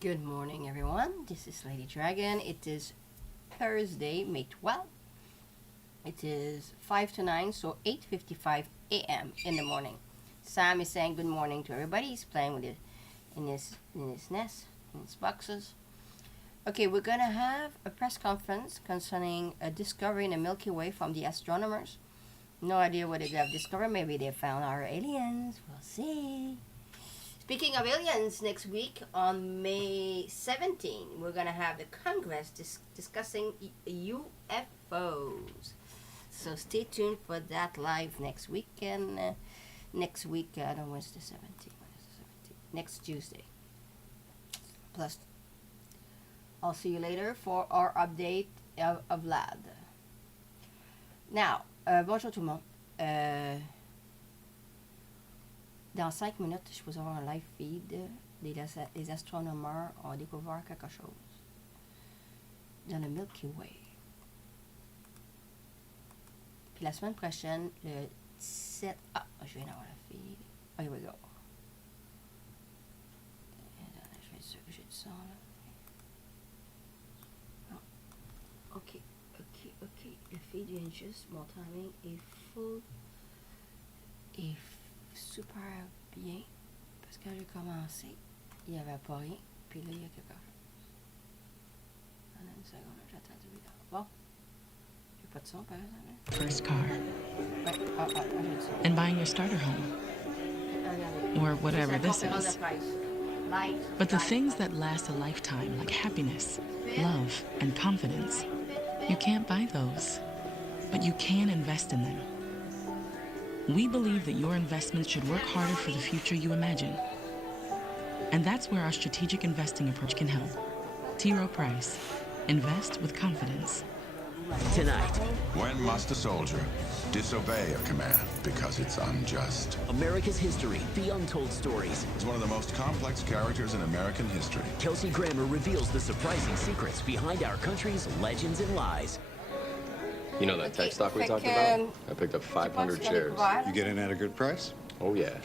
Good morning, everyone. This is Lady Dragon. It is Thursday, May 12th. It is 5 to 9, so 8:55 a.m. in the morning. Sam is saying good morning to everybody. He's playing with it in his nest, in his boxes. Okay, we're gonna have a press conference concerning a discovery in the Milky Way from the astronomers. No idea what they have discovered. Maybe they found our aliens. We'll see. Speaking of aliens, next week on May 17, we're going to have the Congress discussing UFOs. So stay tuned for that live next week. And next week, I don't know when's the 17th. Next Tuesday. Plus, I'll see you later for our update of Vlad. Now, bonjour tout le monde. Dans 5 minutes, je suis supposé avoir un live feed. Les astronomers ont découvert quelque chose dans le Milky Way. Puis la semaine prochaine, le 17... Ah, je viens d'avoir le feed. Oh, here we go. Je vais être sûr que j'ai du son, là. Oh. Ok. Le feed vient juste. Mon timing est full. Et super bien, parce que quand j'ai commencé, il n'y avait pas rien, puis là, il y a quelque chose. Attends une seconde, j'attends du vidéo. Bon, j'ai pas de son, par exemple. First car. Ouais, and buying your starter home, or whatever this is. But the things that last a lifetime, like happiness, love, and confidence, you can't buy those, but you can invest in them. We believe that your investments should work harder for the future you imagine. And that's where our strategic investing approach can help. T. Rowe Price. Invest with confidence. Tonight, When must a soldier disobey a command because it's unjust? America's history, the untold stories. He's one of the most complex characters in American history. Kelsey Grammer reveals the surprising secrets behind our country's legends and lies. You know that tech stock we talked about? I picked up 500 shares. You getting at a good price? Oh, yeah.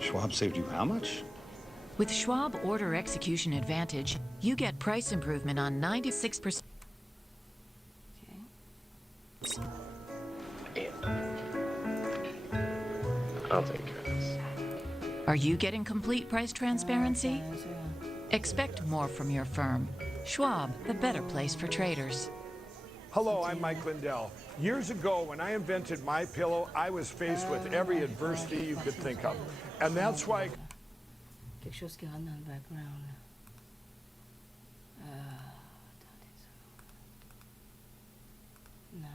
Schwab saved you how much? With Schwab Order Execution Advantage, you get price improvement on 96%. I'll take care of this. Are you getting complete price transparency? Expect more from your firm. Schwab, the better place for traders. Hello, I'm Mike Lindell. Years ago, when I invented my pillow, I was faced with every adversity you could think of. And that's why... Quelque chose qui rentre dans le background. Attendez une seconde. Non.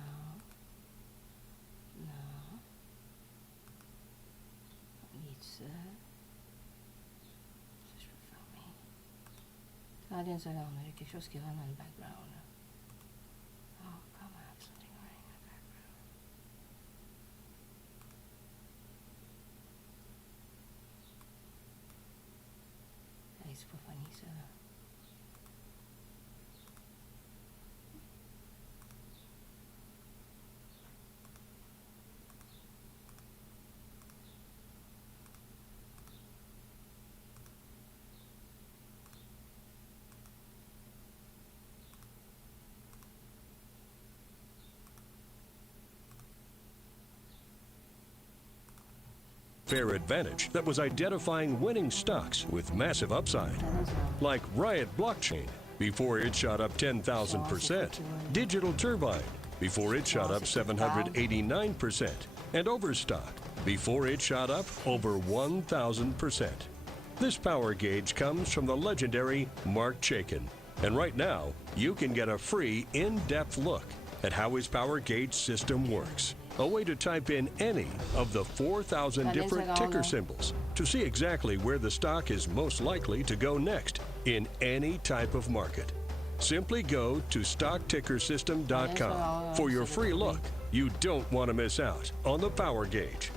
Il est seul. Ça, je peux fermer. Attendez une seconde, il y a quelque chose qui rentre dans le background. Oh, come on, something running in the background. Hey, c'est pas funny, ça. Fair advantage that was identifying winning stocks with massive upside, like Riot Blockchain before it shot up 10,000%, Digital Turbine before it shot up 789%, and Overstock before it shot up over 1,000%. This power gauge comes from the legendary Mark Chaikin, and right now you can get a free in-depth look at how his power gauge system works. A way to type in any of the 4,000 different ticker symbols to see exactly where the stock is most likely to go next in any type of market. Simply go to stocktickersystem.com for your free look. You don't want to miss out on the power gauge.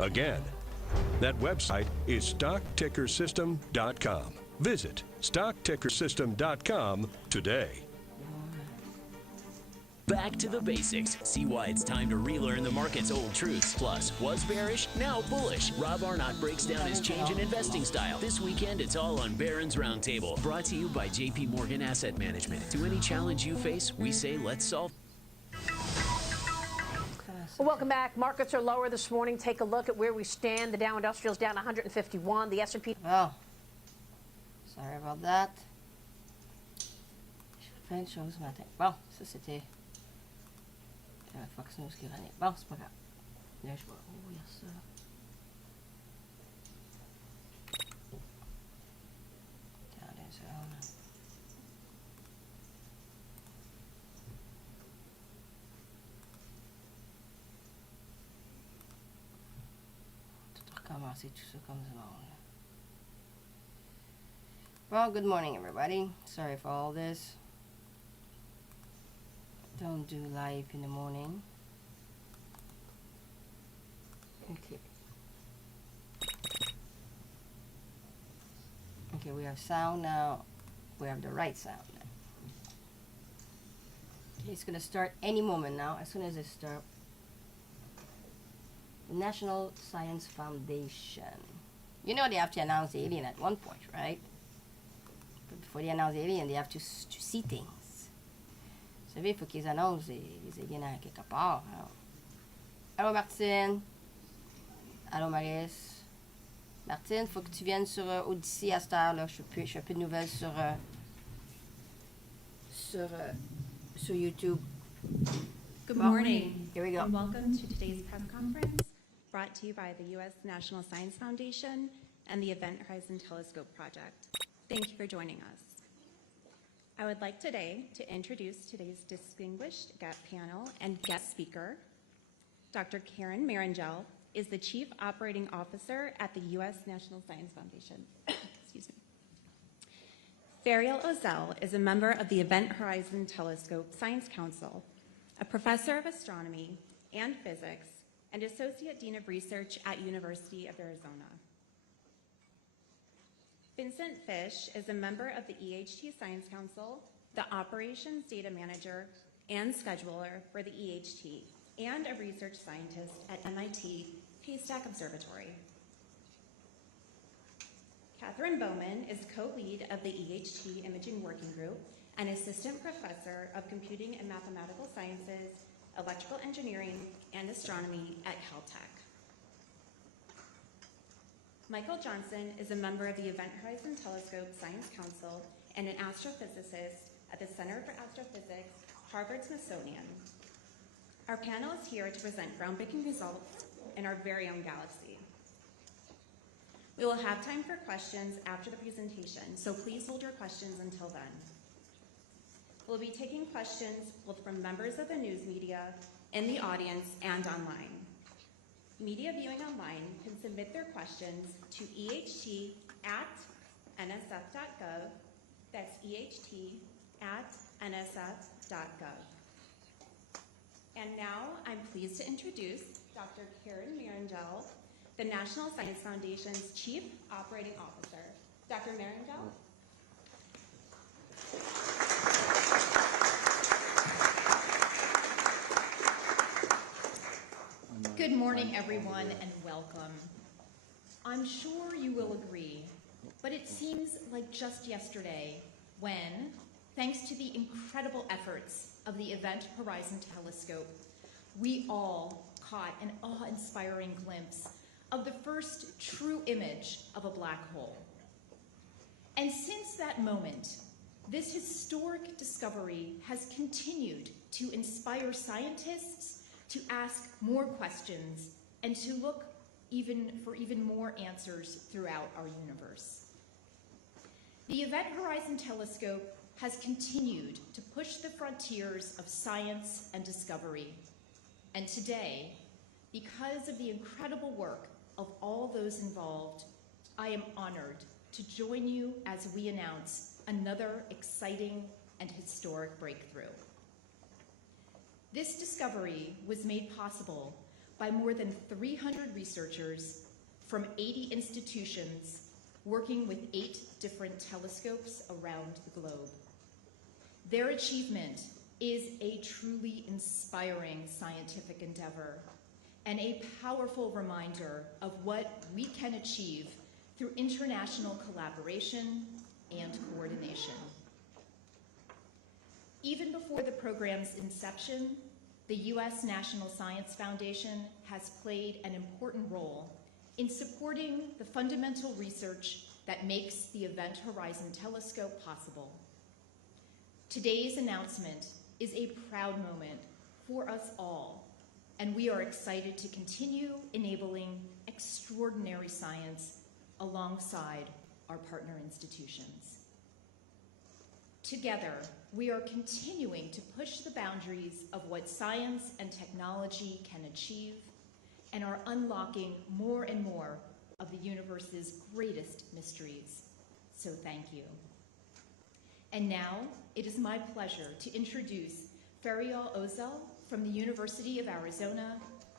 Again, that website is stocktickersystem.com. Visit stocktickersystem.com today. Back to the basics. See why it's time to relearn the market's old truths. Plus, was bearish, now bullish. Rob Arnott breaks down his change in investing style. This weekend, it's all on Barron's Roundtable. Brought to you by JP Morgan Asset Management. To any challenge you face, we say let's solve. Well, welcome back. Markets are lower this morning. Take a look at where we stand. The Dow Industrial's down 151. The S&P. Oh, sorry about that. Je fais une chose ce matin. Bon, ça c'était Fox News qui revenait. Bon, c'est pas grave. Là, je vais ouvrir ça. Attendez une seconde. Recommencer tout ça comme du monde. Well, good morning, everybody. Sorry for all this. Don't do live in the morning. Okay. Okay, we have sound now. We have the right sound now. Okay, it's gonna start any moment now. As soon as it starts. The National Science Foundation. You know they have to announce the alien at one point, right? But before they announce the alien, they have to see things. Vous savez, il faut qu'ils annoncent les aliens à quelque part. Alors. Allô Martine. Allô Maris. Martine, il faut que tu viennes sur Odyssey à cette heure-là. Je fais un peu de nouvelles sur YouTube. Good morning. Here we go. And welcome to today's press conference, brought to you by the U.S. National Science Foundation and the Event Horizon Telescope Project. Thank you for joining us. I would like today to introduce today's distinguished panel and guest speaker. Dr. Karen Marangel is the Chief Operating Officer at the U.S. National Science Foundation. Excuse me. Fariel Ozel is a member of the Event Horizon Telescope Science Council, a professor of astronomy and physics, and Associate Dean of Research at University of Arizona. Vincent Fish is a member of the EHT Science Council, the Operations Data Manager and Scheduler for the EHT, and a research scientist at MIT Haystack Observatory. Catherine Bowman is co-lead of the EHT Imaging Working Group and Assistant Professor of Computing and Mathematical Sciences, Electrical Engineering, and Astronomy at Caltech. Michael Johnson is a member of the Event Horizon Telescope Science Council and an astrophysicist at the Center for Astrophysics, Harvard-Smithsonian. Our panel is here to present groundbreaking results in our very own galaxy. We will have time for questions after the presentation, so please hold your questions until then. We'll be taking questions both from members of the news media, in the audience, and online. Media viewing online can submit their questions to eht@nsf.gov. That's eht@nsf.gov. And now I'm pleased to introduce Dr. Karen Marangel, the National Science Foundation's Chief Operating Officer. Dr. Marangel? Good morning, everyone, and welcome. I'm sure you will agree, but it seems like just yesterday when, thanks to the incredible efforts of the Event Horizon Telescope, we all caught an awe-inspiring glimpse of the first true image of a black hole. And since that moment, this historic discovery has continued to inspire scientists to ask more questions and to look for even more answers throughout our universe. The Event Horizon Telescope has continued to push the frontiers of science and discovery. And today, because of the incredible work of all those involved, I am honored to join you as we announce another exciting and historic breakthrough. This discovery was made possible by more than 300 researchers from 80 institutions working with 8 different telescopes around the globe. Their achievement is a truly inspiring scientific endeavor and a powerful reminder of what we can achieve through international collaboration and coordination. Even before the program's inception, the U.S. National Science Foundation has played an important role in supporting the fundamental research that makes the Event Horizon Telescope possible. Today's announcement is a proud moment for us all, and we are excited to continue enabling extraordinary science alongside our partner institutions. Together, we are continuing to push the boundaries of what science and technology can achieve and are unlocking more and more of the universe's greatest mysteries. So thank you. And now, it is my pleasure to introduce Ferial Ozel from the University of Arizona,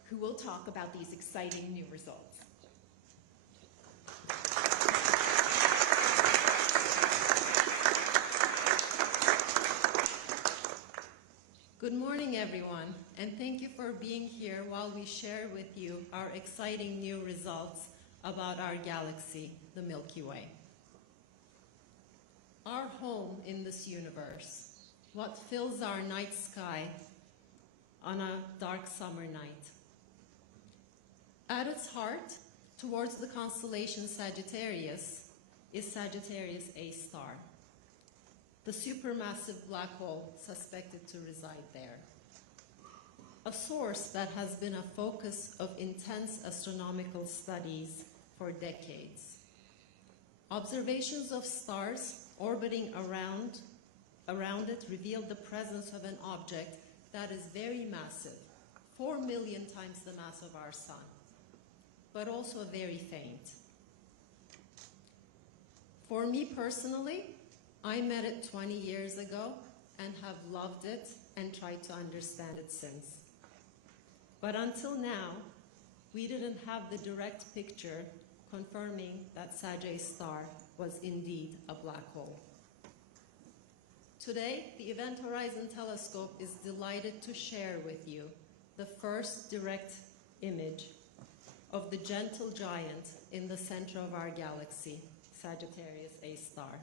who will talk about these exciting new results. Good morning, everyone, and thank you for being here while we share with you our exciting new results about our galaxy, the Milky Way. Our home in this universe, what fills our night sky on a dark summer night. At its heart, towards the constellation Sagittarius, is Sagittarius A star, the supermassive black hole suspected to reside there. A source that has been a focus of intense astronomical studies for decades. Observations of stars orbiting around it revealed the presence of an object that is very massive, 4 million times the mass of our sun, but also very faint. For me personally, I met it 20 years ago and have loved it and tried to understand it since. But until now, we didn't have the direct picture confirming that Sag A star was indeed a black hole. Today, the Event Horizon Telescope is delighted to share with you the first direct image of the gentle giant in the center of our galaxy, Sagittarius A star.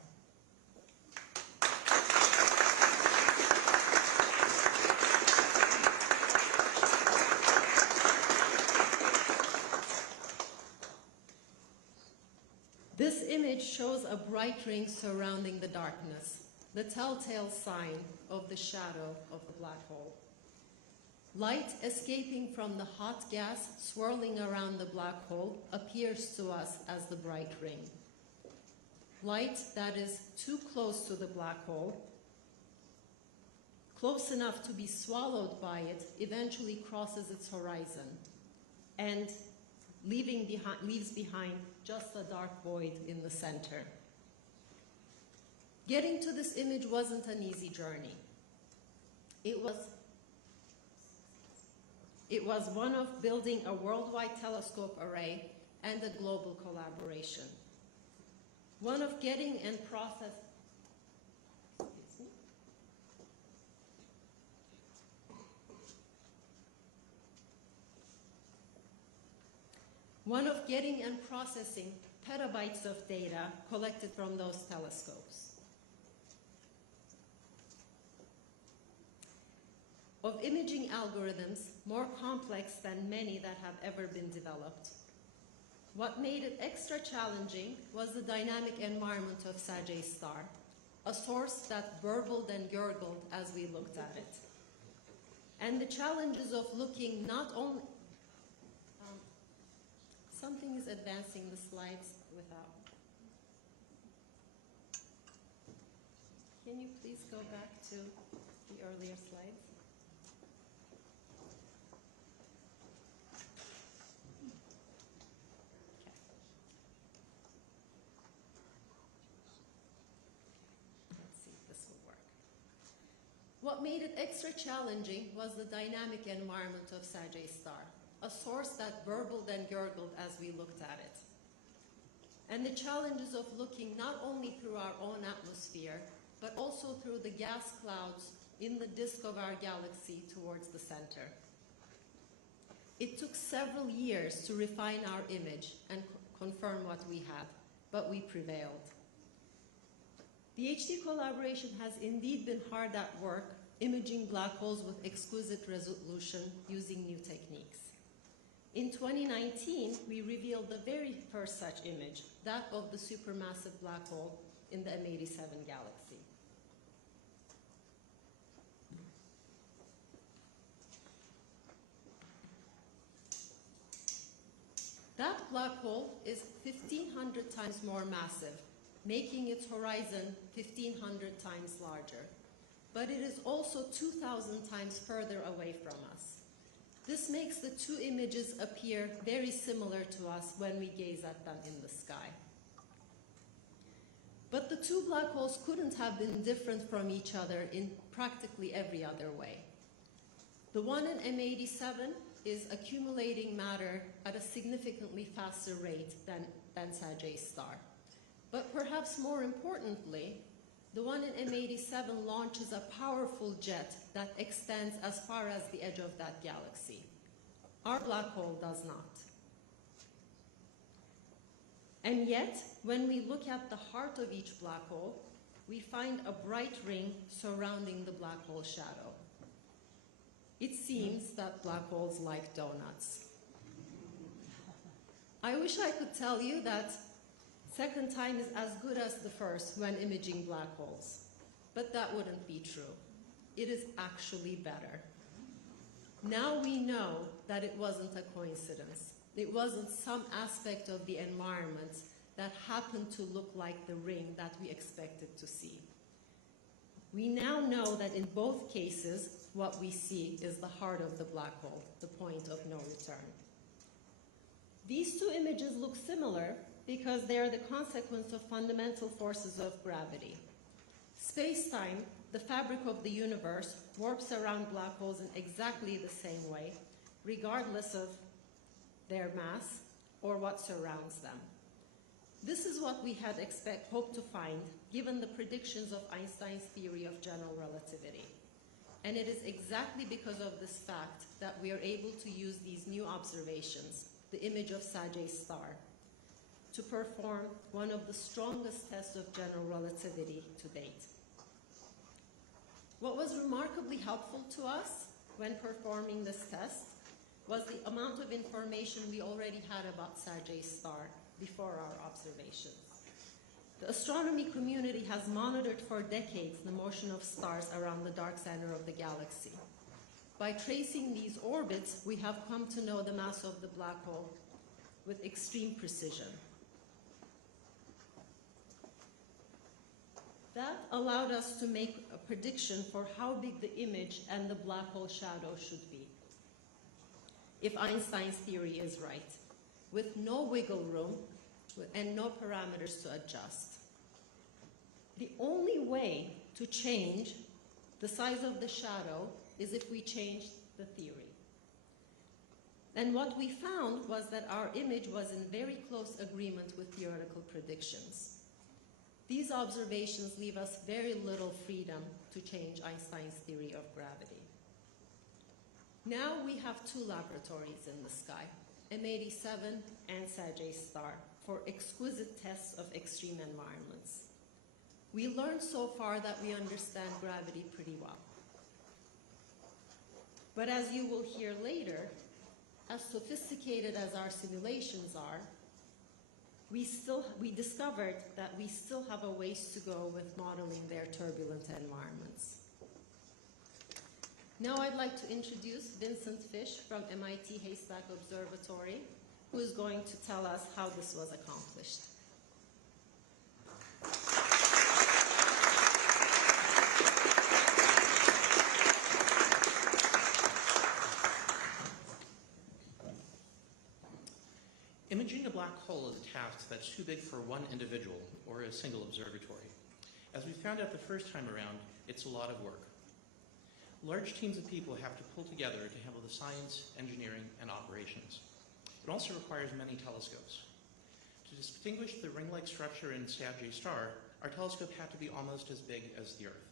This image shows a bright ring surrounding the darkness, the telltale sign of the shadow of the black hole. Light escaping from the hot gas swirling around the black hole appears to us as the bright ring. Light that is too close to the black hole, close enough to be swallowed by it, eventually crosses its horizon and leaves behind just a dark void in the center. Getting to this image wasn't an easy journey. It was one of building a worldwide telescope array and a global collaboration. One of getting and processing petabytes of data collected from those telescopes. Of imaging algorithms more complex than many that have ever been developed. What made it extra challenging was the dynamic environment of Sag A star, a source that burbled and gurgled as we looked at it. And the challenges of looking not only... something is advancing the slides without... Can you please go back to the earlier slides? What made it extra challenging was the dynamic environment of Sag A star, a source that burbled and gurgled as we looked at it. And the challenges of looking not only through our own atmosphere, but also through the gas clouds in the disk of our galaxy towards the center. It took several years to refine our image and confirm what we had, but we prevailed. The HD collaboration has indeed been hard at work, imaging black holes with exquisite resolution using new techniques. In 2019, we revealed the very first such image, that of the supermassive black hole in the M87 galaxy. That black hole is 1,500 times more massive, making its horizon 1,500 times larger. But it is also 2,000 times further away from us. This makes the two images appear very similar to us when we gaze at them in the sky. But the two black holes couldn't have been different from each other in practically every other way. The one in M87 is accumulating matter at a significantly faster rate than Sagittarius star. But perhaps more importantly, the one in M87 launches a powerful jet that extends as far as the edge of that galaxy. Our black hole does not. And yet, when we look at the heart of each black hole, we find a bright ring surrounding the black hole shadow. It seems that black holes like donuts. I wish I could tell you that second time is as good as the first when imaging black holes, but that wouldn't be true. It is actually better. Now we know that it wasn't a coincidence. It wasn't some aspect of the environment that happened to look like the ring that we expected to see. We now know that in both cases, what we see is the heart of the black hole, the point of no return. These two images look similar because they are the consequence of fundamental forces of gravity. Space-time, the fabric of the universe, warps around black holes in exactly the same way, regardless of their mass or what surrounds them. This is what we had hoped to find, given the predictions of Einstein's theory of general relativity. And it is exactly because of this fact that we are able to use these new observations, the image of Sagittarius star, to perform one of the strongest tests of general relativity to date. What was remarkably helpful to us when performing this test was the amount of information we already had about Sagittarius star before our observations. The astronomy community has monitored for decades the motion of stars around the dark center of the galaxy. By tracing these orbits, we have come to know the mass of the black hole with extreme precision. That allowed us to make a prediction for how big the image and the black hole shadow should be, if Einstein's theory is right, with no wiggle room and no parameters to adjust. The only way to change the size of the shadow is if we change the theory. And what we found was that our image was in very close agreement with theoretical predictions. These observations leave us very little freedom to change Einstein's theory of gravity. Now we have two laboratories in the sky, M87 and Sagittarius star, for exquisite tests of extreme environments. We learned so far that we understand gravity pretty well. But as you will hear later, as sophisticated as our simulations are, we discovered that we still have a ways to go with modeling their turbulent environments. Now I'd like to introduce Vincent Fish from MIT Haystack Observatory, who is going to tell us how this was accomplished. Imaging a black hole is a task that's too big for one individual or a single observatory. As we found out the first time around, it's a lot of work. Large teams of people have to pull together to handle the science, engineering, and operations. It also requires many telescopes. To distinguish the ring-like structure in Sagittarius star, our telescope had to be almost as big as the Earth.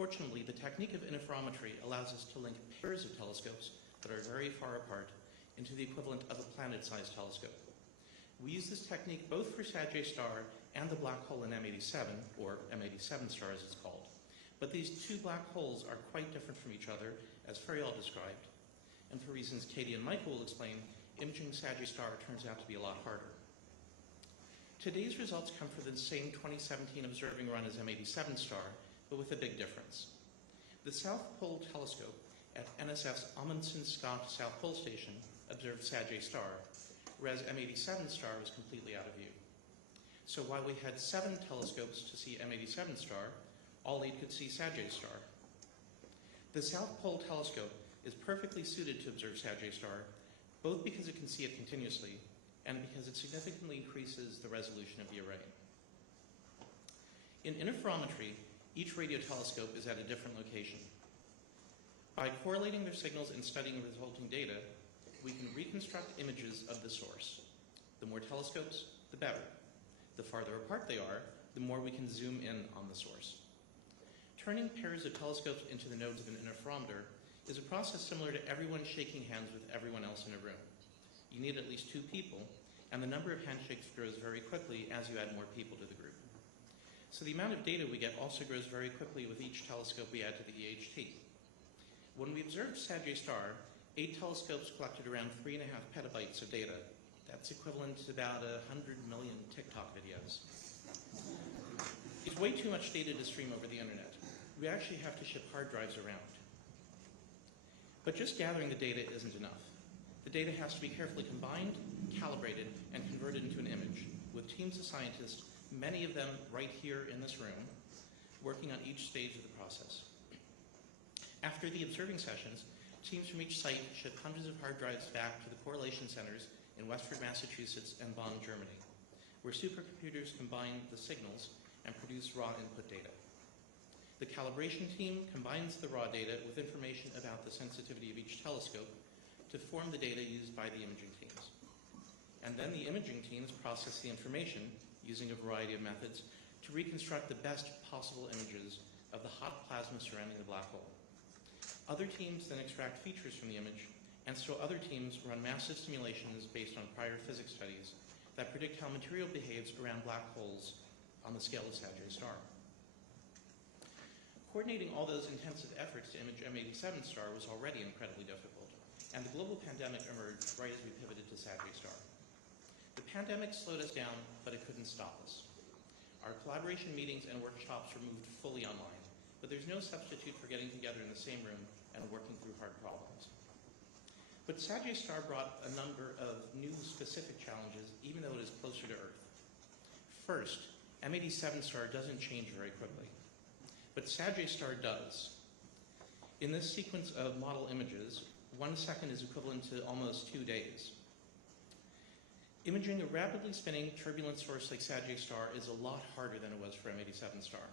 Fortunately, the technique of interferometry allows us to link pairs of telescopes that are very far apart into the equivalent of a planet-sized telescope. We use this technique both for Sagittarius star and the black hole in M87, or M87 star as it's called. But these two black holes are quite different from each other, as Ferial described. And for reasons Katie and Michael will explain, imaging Sagittarius star turns out to be a lot harder. Today's results come from the same 2017 observing run as M87 star, but with a big difference. The South Pole Telescope at NSF's Amundsen-Scott South Pole Station observed Sagittarius star, whereas M87 star was completely out of view. So while we had 7 telescopes to see M87 star, all 8 could see Sagittarius star. The South Pole Telescope is perfectly suited to observe Sagittarius star, both because it can see it continuously and because it significantly increases the resolution of the array. In interferometry, each radio telescope is at a different location. By correlating their signals and studying the resulting data, we can reconstruct images of the source. The more telescopes, the better. The farther apart they are, the more we can zoom in on the source. Turning pairs of telescopes into the nodes of an interferometer is a process similar to everyone shaking hands with everyone else in a room. You need at least 2 people, and the number of handshakes grows very quickly as you add more people to the group. So the amount of data we get also grows very quickly with each telescope we add to the EHT. When we observed Sagittarius star, 8 telescopes collected around 3.5 petabytes of data. That's equivalent to about 100 million TikTok videos. It's way too much data to stream over the internet. We actually have to ship hard drives around. But just gathering the data isn't enough. The data has to be carefully combined, calibrated, and converted into an image, with teams of scientists, many of them right here in this room, working on each stage of the process. After the observing sessions, teams from each site ship hundreds of hard drives back to the correlation centers in Westford, Massachusetts and Bonn, Germany, where supercomputers combine the signals and produce raw input data. The calibration team combines the raw data with information about the sensitivity of each telescope to form the data used by the imaging teams. And then the imaging teams process the information using a variety of methods to reconstruct the best possible images of the hot plasma surrounding the black hole. Other teams then extract features from the image, and so other teams run massive simulations based on prior physics studies that predict how material behaves around black holes on the scale of Sagittarius star. Coordinating all those intensive efforts to image M87 star was already incredibly difficult, and the global pandemic emerged right as we pivoted to Sagittarius star. The pandemic slowed us down, but it couldn't stop us. Our collaboration meetings and workshops were moved fully online, but there's no substitute for getting together in the same room and working through hard problems. But Sagittarius star brought a number of new specific challenges, even though it is closer to Earth. First, M87 star doesn't change very quickly, but Sagittarius star does. In this sequence of model images, 1 second is equivalent to almost 2 days. Imaging a rapidly spinning turbulent source like Sagittarius star is a lot harder than it was for M87 star.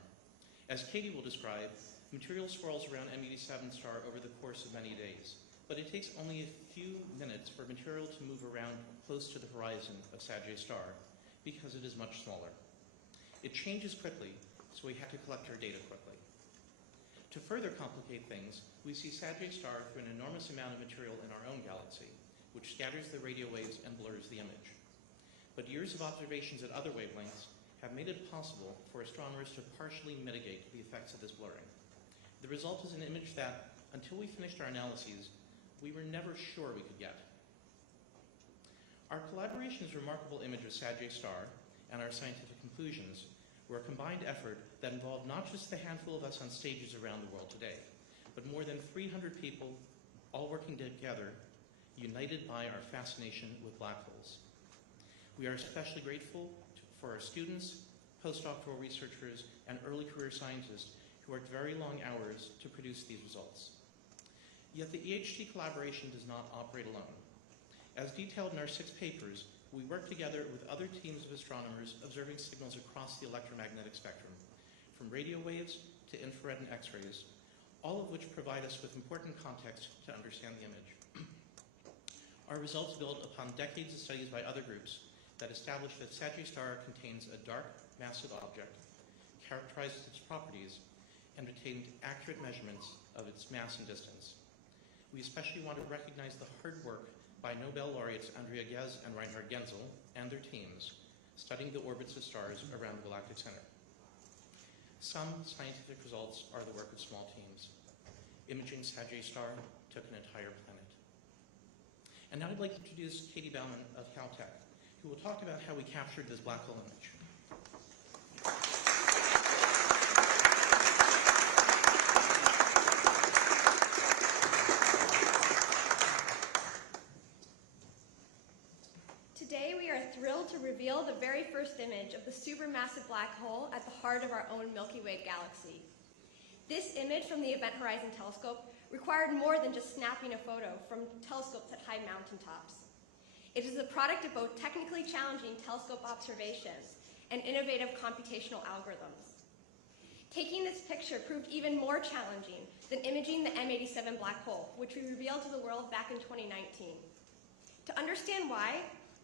As Katie will describe, material swirls around M87 star over the course of many days, but it takes only a few minutes for material to move around close to the horizon of Sagittarius star because it is much smaller. It changes quickly, so we have to collect our data quickly. To further complicate things, we see Sagittarius star through an enormous amount of material in our own galaxy, which scatters the radio waves and blurs the image. But years of observations at other wavelengths have made it possible for astronomers to partially mitigate the effects of this blurring. The result is an image that, until we finished our analyses, we were never sure we could get. Our collaboration's remarkable image of Sagittarius star and our scientific conclusions were a combined effort that involved not just the handful of us on stages around the world today, but more than 300 people all working together, united by our fascination with black holes. We are especially grateful for our students, postdoctoral researchers, and early career scientists who worked very long hours to produce these results. Yet the EHT collaboration does not operate alone. As detailed in our 6 papers, we work together with other teams of astronomers observing signals across the electromagnetic spectrum, from radio waves to infrared and X-rays, all of which provide us with important context to understand the image. Our results build upon decades of studies by other groups that establish that Sagittarius star contains a dark, massive object, characterized its properties, and obtained accurate measurements of its mass and distance. We especially want to recognize the hard work by Nobel laureates Andrea Ghez and Reinhard Genzel and their teams studying the orbits of stars around the galactic center. Some scientific results are the work of small teams. Imaging Sagittarius star took an entire planet. And now I'd like to introduce Katie Bauman of Caltech, who will talk about how we captured this black hole image. Today we are thrilled to reveal the very first image of the supermassive black hole at the heart of our own Milky Way galaxy. This image from the Event Horizon Telescope required more than just snapping a photo from telescopes at high mountaintops. It is the product of both technically challenging telescope observations and innovative computational algorithms. Taking this picture proved even more challenging than imaging the M87 black hole, which we revealed to the world back in 2019. To understand why,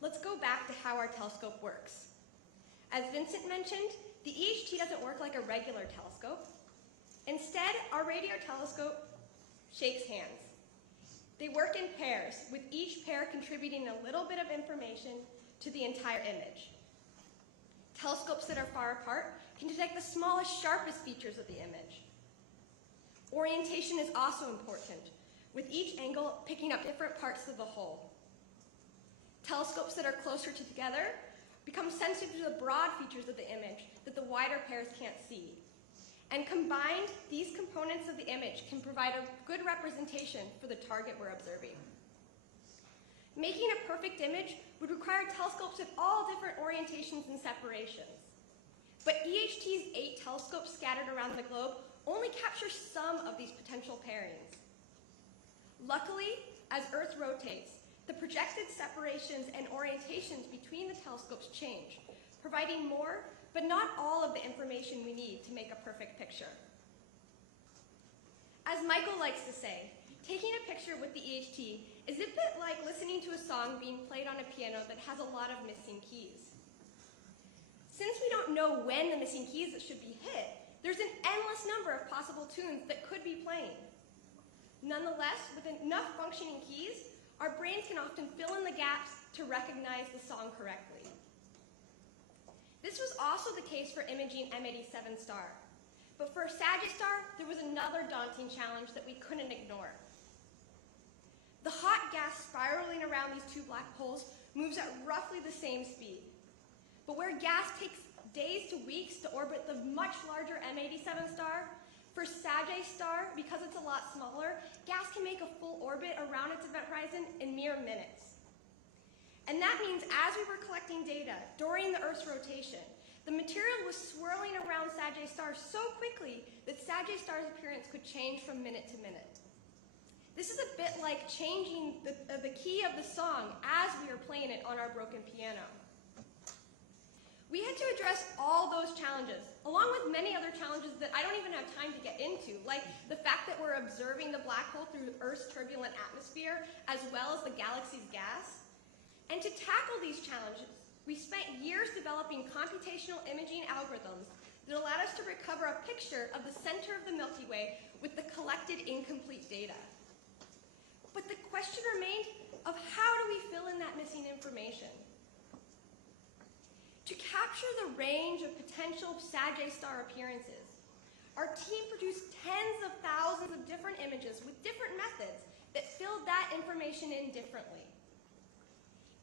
let's go back to how our telescope works. As Vincent mentioned, the EHT doesn't work like a regular telescope. Instead, our radio telescope shakes hands. They work in pairs, with each pair contributing a little bit of information to the entire image. Telescopes that are far apart can detect the smallest, sharpest features of the image. Orientation is also important, with each angle picking up different parts of the whole. Telescopes that are closer together become sensitive to the broad features of the image that the wider pairs can't see. And combined, these components of the image can provide a good representation for the target we're observing. Making a perfect image would require telescopes with all different orientations and separations. But EHT's 8 telescopes scattered around the globe only capture some of these potential pairings. Luckily, as Earth rotates, the projected separations and orientations between the telescopes change, providing more, but not all of the information we need to make a perfect picture. As Michael likes to say, taking a picture with the EHT is a bit like listening to a song being played on a piano that has a lot of missing keys. Since we don't know when the missing keys should be hit, there's an endless number of possible tunes that could be playing. Nonetheless, with enough functioning keys, our brains can often fill in the gaps to recognize the song correctly. This was also the case for imaging M87 star. But for Sagittarius star, there was another daunting challenge that we couldn't ignore. The hot gas spiraling around these 2 black holes moves at roughly the same speed. But where gas takes days to weeks to orbit the much larger M87 star, for Sagittarius star, because it's a lot smaller, gas can make a full orbit around its event horizon in mere minutes. And that means as we were collecting data during the Earth's rotation, the material was swirling around Sagittarius star so quickly that Sagittarius star's appearance could change from minute to minute. This is a bit like changing the key of the song as we are playing it on our broken piano. We had to address all those challenges, along with many other challenges that I don't even have time to get into, like the fact that we're observing the black hole through Earth's turbulent atmosphere, as well as the galaxy's gas. And to tackle these challenges, we spent years developing computational imaging algorithms that allowed us to recover a picture of the center of the Milky Way with the collected incomplete data. But the question remained of how do we fill in that missing information? To capture the range of potential Sagittarius star appearances, our team produced tens of thousands of different images with different methods that filled that information in differently.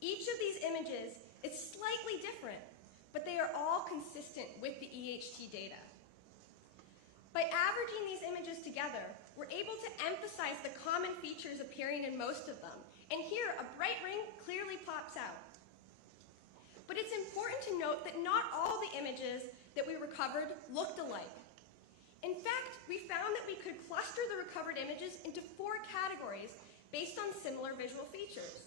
Each of these images is slightly different, but they are all consistent with the EHT data. By averaging these images together, we're able to emphasize the common features appearing in most of them, and here a bright ring clearly pops out. But it's important to note that not all the images that we recovered looked alike. In fact, we found that we could cluster the recovered images into 4 categories based on similar visual features.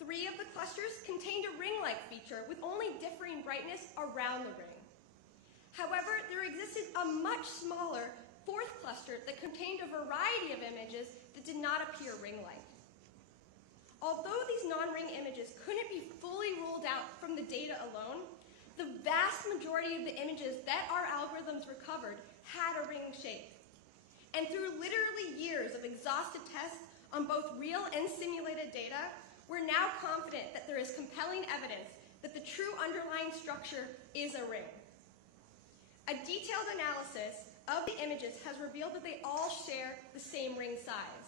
3 of the clusters contained a ring-like feature with only differing brightness around the ring. However, there existed a much smaller 4th cluster that contained a variety of images that did not appear ring-like. Although these non-ring images couldn't be fully ruled out from the data alone, the vast majority of the images that our algorithms recovered had a ring shape. And through literally years of exhaustive tests on both real and simulated data, we're now confident that there is compelling evidence that the true underlying structure is a ring. A detailed analysis of the images has revealed that they all share the same ring size,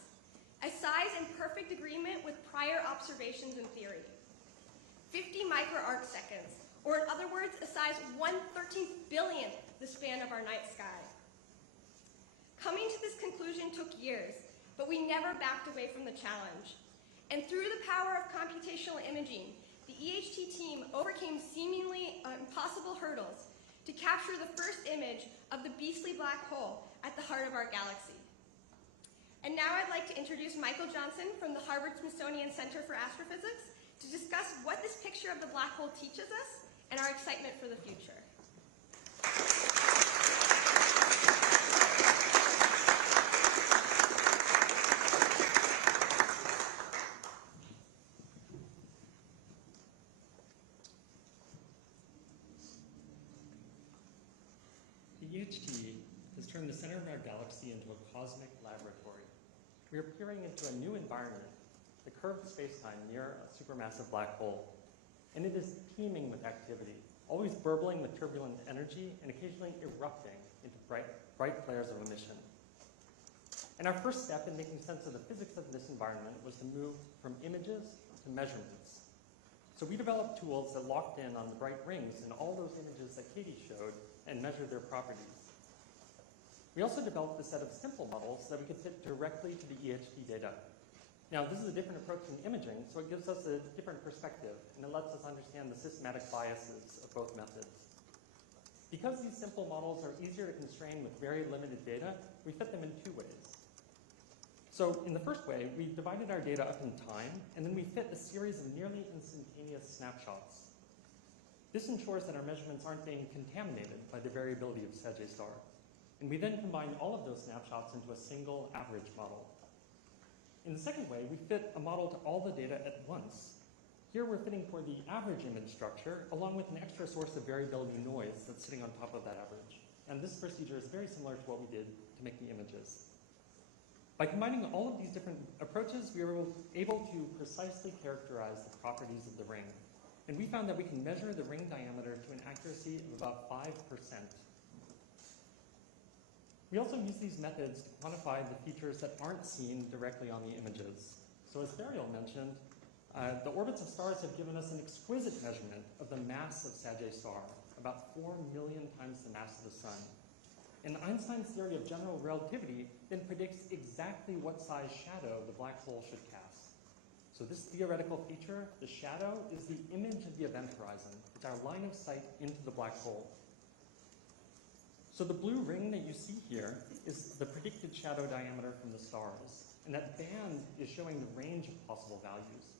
a size in perfect agreement with prior observations in theory. 50 microarcseconds, or in other words, a size 1/13 billionth the span of our night sky. Coming to this conclusion took years, but we never backed away from the challenge. And through the power of computational imaging, the EHT team overcame seemingly impossible hurdles to capture the first image of the beastly black hole at the heart of our galaxy. And now I'd like to introduce Michael Johnson from the Harvard-Smithsonian Center for Astrophysics to discuss what this picture of the black hole teaches us and our excitement for the future. The EHT has turned the center of our galaxy into a cosmic laboratory. We are peering into a new environment, the curved spacetime near a supermassive black hole. And it is teeming with activity, always burbling with turbulent energy and occasionally erupting into bright flares of emission. And our first step in making sense of the physics of this environment was to move from images to measurements. So we developed tools that locked in on the bright rings in all those images that Katie showed and measured their properties. We also developed a set of simple models that we could fit directly to the EHT data. Now, this is a different approach than imaging, so it gives us a different perspective, and it lets us understand the systematic biases of both methods. Because these simple models are easier to constrain with very limited data, we fit them in two ways. So in the first way, we divided our data up in time, and then we fit a series of nearly instantaneous snapshots. This ensures that our measurements aren't being contaminated by the variability of Sagittarius star. And we then combine all of those snapshots into a single average model. In the second way, we fit a model to all the data at once. Here we're fitting for the average image structure, along with an extra source of variability noise that's sitting on top of that average. And this procedure is very similar to what we did to make the images. By combining all of these different approaches, we were able to precisely characterize the properties of the ring. And we found that we can measure the ring diameter to an accuracy of about 5%. We also use these methods to quantify the features that aren't seen directly on the images. So as Burial mentioned, the orbits of stars have given us an exquisite measurement of the mass of Sagittarius star, about 4 million times the mass of the sun. And Einstein's theory of general relativity then predicts exactly what size shadow the black hole should cast. So this theoretical feature, the shadow, is the image of the event horizon. It's our line of sight into the black hole. So the blue ring that you see here is the predicted shadow diameter from the stars. And that band is showing the range of possible values.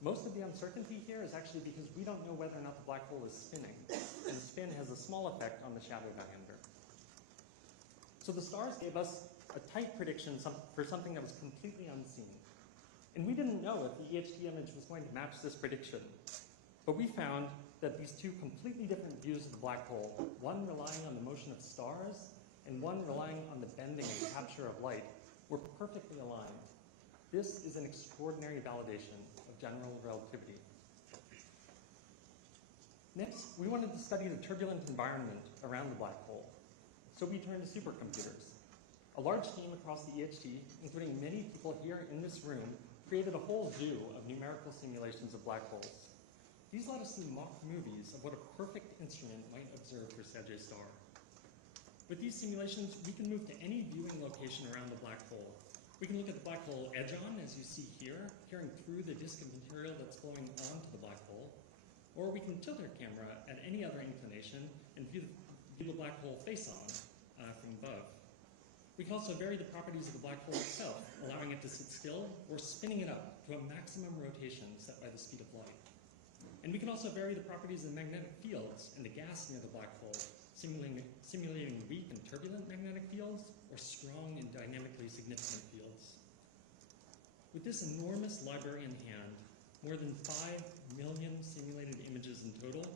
Most of the uncertainty here is actually because we don't know whether or not the black hole is spinning. And the spin has a small effect on the shadow diameter. So the stars gave us a tight prediction for something that was completely unseen. And we didn't know if the EHT image was going to match this prediction. But we found that these two completely different views of the black hole, one relying on the motion of stars and one relying on the bending and capture of light, were perfectly aligned. This is an extraordinary validation of general relativity. Next, we wanted to study the turbulent environment around the black hole. So we turned to supercomputers. A large team across the EHT, including many people here in this room, created a whole zoo of numerical simulations of black holes. These let us see mock movies of what a perfect instrument might observe for Sagittarius star. With these simulations, we can move to any viewing location around the black hole. We can look at the black hole edge-on, as you see here, peering through the disk of material that's flowing onto the black hole. Or we can tilt our camera at any other inclination and view the black hole face-on from above. We can also vary the properties of the black hole itself, allowing it to sit still or spinning it up to a maximum rotation set by the speed of light. And we can also vary the properties of the magnetic fields and the gas near the black hole, simulating weak and turbulent magnetic fields or strong and dynamically significant fields. With this enormous library in hand, more than 5 million simulated images in total,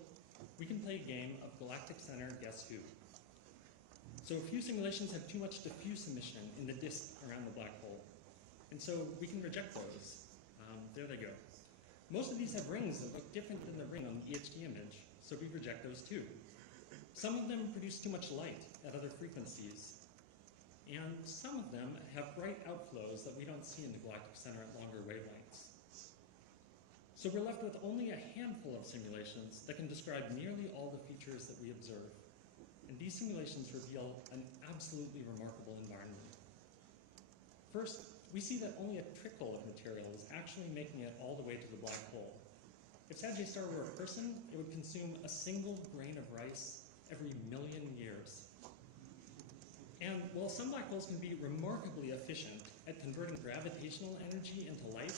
we can play a game of Galactic Center Guess Who. So a few simulations have too much diffuse emission in the disk around the black hole. And so we can reject those. There they go. Most of these have rings that look different than the ring on the EHT image, so we reject those too. Some of them produce too much light at other frequencies, and some of them have bright outflows that we don't see in the galactic center at longer wavelengths. So we're left with only a handful of simulations that can describe nearly all the features that we observe. And these simulations reveal an absolutely remarkable environment. First, we see that only a trickle of material is actually making it all the way to the black hole. If Sagittarius Star were a person, it would consume a single grain of rice every million years. And while some black holes can be remarkably efficient at converting gravitational energy into light,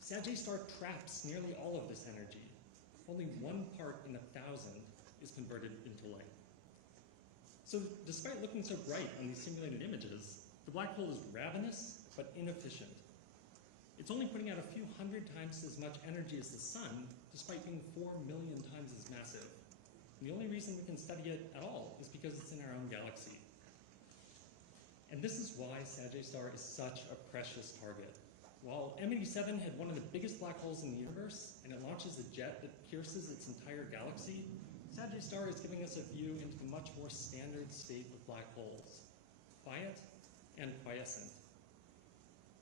Sagittarius Star traps nearly all of this energy. Only 1 part in 1,000 is converted into light. So despite looking so bright on these simulated images, the black hole is ravenous but inefficient. It's only putting out a few hundred times as much energy as the sun, despite being 4 million times as massive. And the only reason we can study it at all is because it's in our own galaxy. And this is why Sagittarius Star is such a precious target. While M87 had one of the biggest black holes in the universe, and it launches a jet that pierces its entire galaxy, Sagittarius Star is giving us a view into the much more standard state of black holes, quiet and quiescent.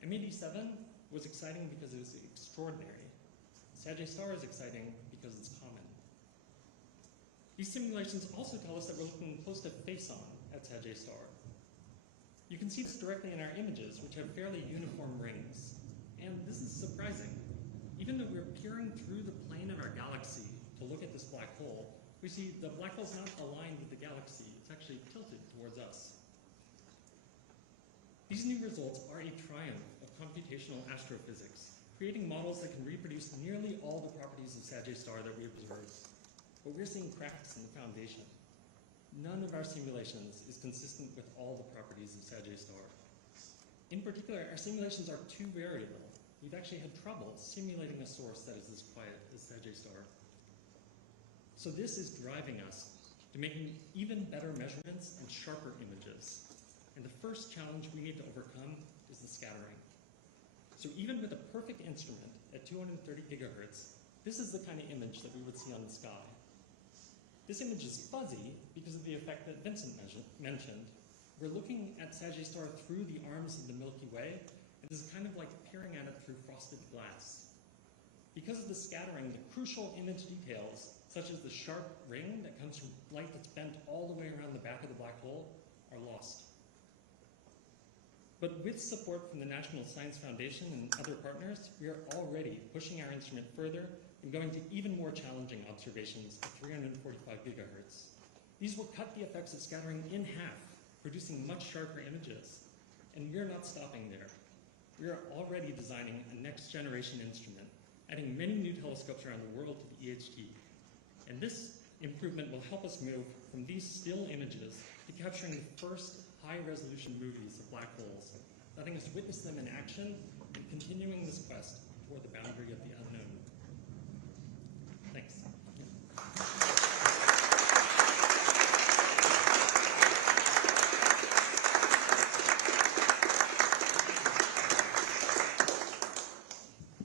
M87 was exciting because it was extraordinary. Sagittarius Star is exciting because it's common. These simulations also tell us that we're looking close to face-on at Sagittarius Star. You can see this directly in our images, which have fairly uniform rings. And this is surprising. Even though we're peering through the plane of our galaxy to look at this black hole, we see the black hole's not aligned with the galaxy. It's actually tilted towards us. These new results are a triumph of computational astrophysics, creating models that can reproduce nearly all the properties of Sagittarius Star that we observe. But we're seeing cracks in the foundation. None of our simulations is consistent with all the properties of Sagittarius Star. In particular, our simulations are too variable. We've actually had trouble simulating a source that is as quiet as Sagittarius Star. So this is driving us to making even better measurements and sharper images. And the first challenge we need to overcome is the scattering. So even with a perfect instrument at 230 gigahertz, this is the kind of image that we would see on the sky. This image is fuzzy because of the effect that Vincent mentioned. We're looking at Sagittarius Star through the arms of the Milky Way, and this is kind of like peering at it through frosted glass. Because of the scattering, the crucial image details, such as the sharp ring that comes from light that's bent all the way around the back of the black hole, are lost. But with support from the National Science Foundation and other partners, we are already pushing our instrument further and going to even more challenging observations at 345 gigahertz. These will cut the effects of scattering in half, producing much sharper images. And we're not stopping there. We are already designing a next-generation instrument, adding many new telescopes around the world to the EHT. And this improvement will help us move from these still images to capturing the first high-resolution movies of black holes, letting us witness them in action and continuing this quest toward the boundary of the unknown. Thanks.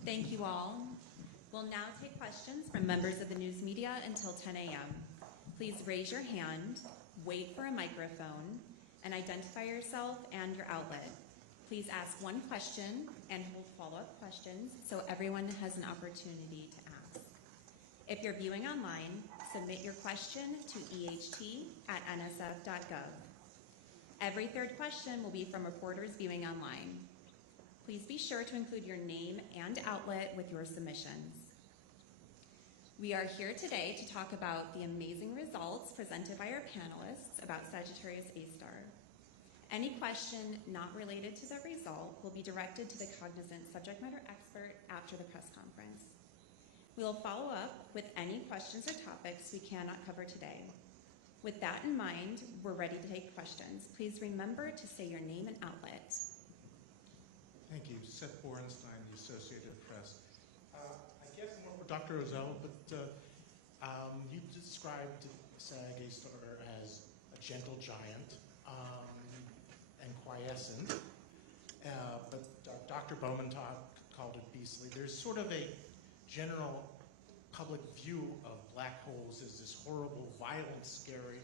Thank you all. We'll now take questions from members of the news media until 10 a.m. Please raise your hand, wait for a microphone, and identify yourself and your outlet. Please ask one question and hold follow-up questions so everyone has an opportunity to ask. If you're viewing online, submit your question to eht@nsf.gov. Every third question will be from reporters viewing online. Please be sure to include your name and outlet with your submissions. We are here today to talk about the amazing results presented by our panelists about Sagittarius A*. Any question not related to the result will be directed to the cognizant subject matter expert after the press conference. We will follow up with any questions or topics we cannot cover today. With that in mind, we're ready to take questions. Please remember to say your name and outlet. Thank you. Seth Borenstein, the Associated Press. I guess more for Dr. Ozell, but you described Sagittarius Star as a gentle giant, and quiescent, but Dr. Bowman called it beastly. There's sort of a general public view of black holes as this horrible, violent, scary,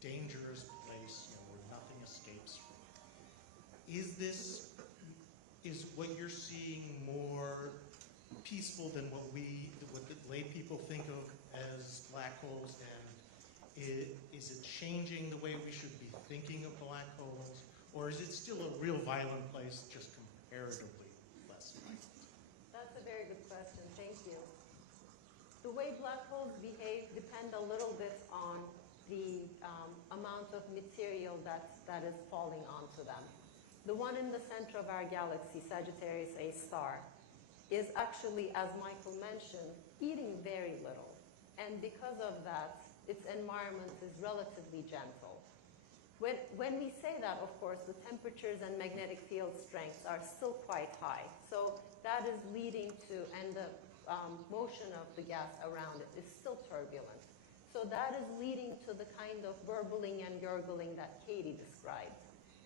dangerous place, where nothing escapes from. Is what you're seeing more peaceful than what the lay people think of as black holes, and is it changing the way we should be thinking of black holes, or is it still a real violent place, just comparatively less violent? That's a very good question. Thank you. The way black holes behave depend a little bit on the amount of material that is falling onto them. The one in the center of our galaxy, Sagittarius A star, is actually, as Michael mentioned, eating very little. And because of that, its environment is relatively gentle. When we say that, of course, the temperatures and magnetic field strengths are still quite high. So that is leading to, and the motion of the gas around it is still turbulent. So that is leading to the kind of burbling and gurgling that Katie described.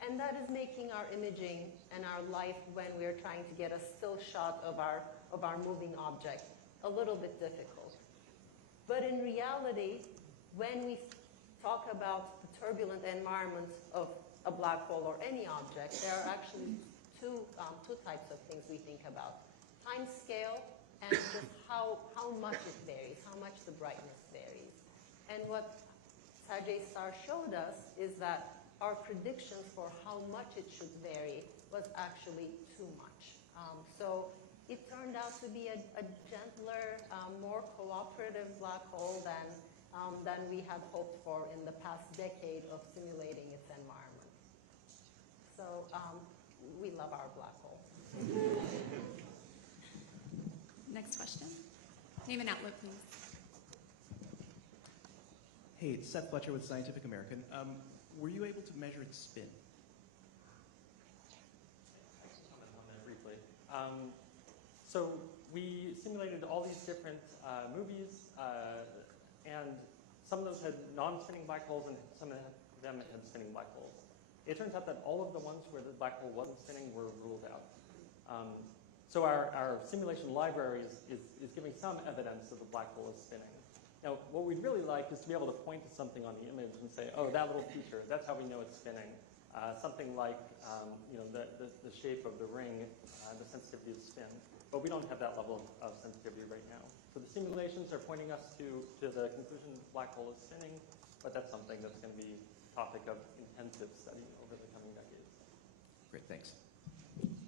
And that is making our imaging and our life when we're trying to get a still shot of our moving object a little bit difficult. But in reality, when we talk about the turbulent environment of a black hole or any object, there are actually two types of things we think about. Time scale and just how much it varies, how much the brightness varies. And what Sagittarius star showed us is that our predictions for how much it should vary was actually too much. So it turned out to be a gentler, more cooperative black hole than we had hoped for in the past decade of simulating its environment. So we love our black hole. Next question. Name and outlet, please. Hey, it's Seth Fletcher with Scientific American. Were you able to measure its spin? I can comment on that briefly. So we simulated all these different movies, and some of those had non-spinning black holes, and some of them had spinning black holes. It turns out that all of the ones where the black hole wasn't spinning were ruled out. So our simulation library is giving some evidence that the black hole is spinning. Now, what we'd really like is to be able to point to something on the image and say, oh, that little feature, that's how we know it's spinning. Something like the shape of the ring, the sensitivity of spin. But we don't have that level of sensitivity right now. So the simulations are pointing us to the conclusion that the black hole is spinning, but that's something that's going to be topic of intensive study over the coming decades. Great, thanks.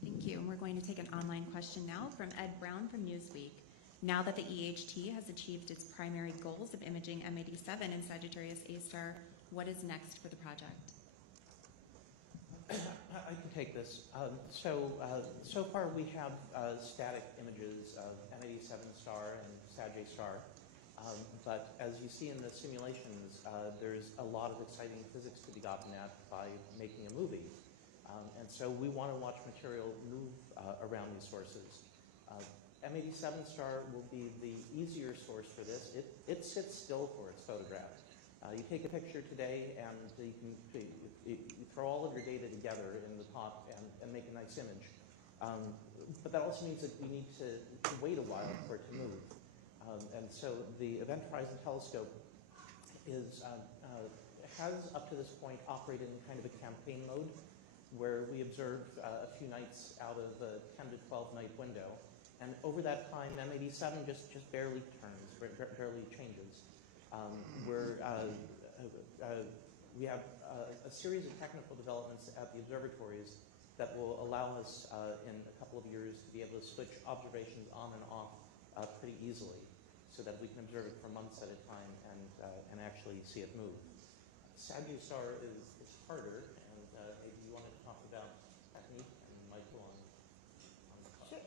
Thank you. And we're going to take an online question now from Ed Brown from Newsweek. Now that the EHT has achieved its primary goals of imaging M87 and Sagittarius A star, what is next for the project? I can take this. So far we have static images of M87 star and Sag A star. But as you see in the simulations, there's a lot of exciting physics to be gotten at by making a movie. And so we want to watch material move around these sources. M87 star will be the easier source for this. It sits still for its photograph. You take a picture today and you throw all of your data together in the top and make a nice image. But that also means that we need to wait a while for it to move. And so the Event Horizon Telescope has up to this point operated in kind of a campaign mode where we observe a few nights out of a 10 to 12 night window. And over that time, M87 just barely turns, barely changes. We have a series of technical developments at the observatories that will allow us in a couple of years to be able to switch observations on and off pretty easily so that we can observe it for months at a time and actually see it move. Sag A star is harder, and maybe you wanted to talk about technique and Michael on the Sure.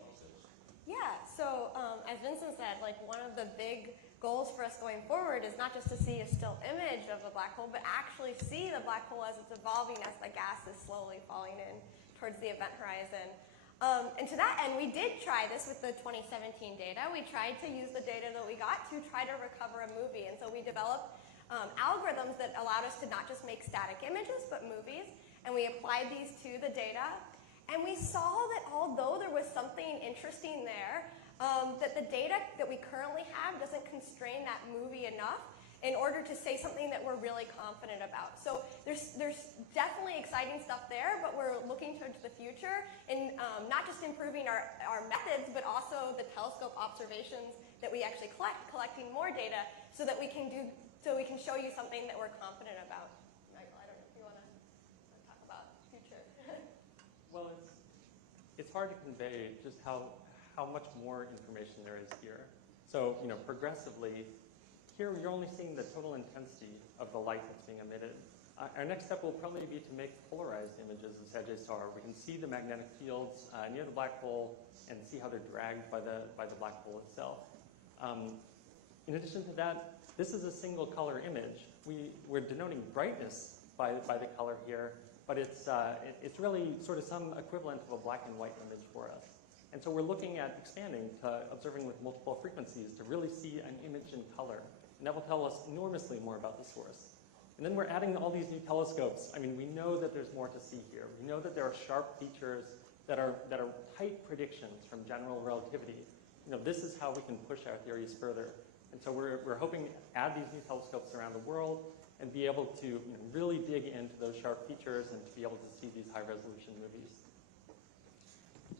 Yeah, so as Vincent said, like one of the big goals for us going forward is not just to see a still image of the black hole, but actually see the black hole as it's evolving, as the gas is slowly falling in towards the event horizon. And to that end, we did try this with the 2017 data. We tried to use the data that we got to try to recover a movie. And so we developed algorithms that allowed us to not just make static images, but movies. And we applied these to the data. And we saw that although there was something interesting there, that the data that we currently have doesn't constrain that movie enough in order to say something that we're really confident about. So there's definitely exciting stuff there, but we're looking towards the future in not just improving our methods, but also the telescope observations that we actually collecting more data so that we can show you something that we're confident about. Michael, I don't know if you want to talk about future. Well, it's hard to convey just how much more information there is here. So, progressively, here you're only seeing the total intensity of the light that's being emitted. Our next step will probably be to make polarized images of Sagittarius star. We can see the magnetic fields near the black hole and see how they're dragged by the black hole itself. In addition to that, this is a single color image. We're denoting brightness by the color here, but it's really sort of some equivalent of a black and white image for us. And so we're looking at expanding to observing with multiple frequencies to really see an image in color. And that will tell us enormously more about the source. And then we're adding all these new telescopes. I mean, we know that there's more to see here. We know that there are sharp features that are tight predictions from general relativity. This is how we can push our theories further. And so we're hoping to add these new telescopes around the world and be able to really dig into those sharp features and to be able to see these high-resolution movies.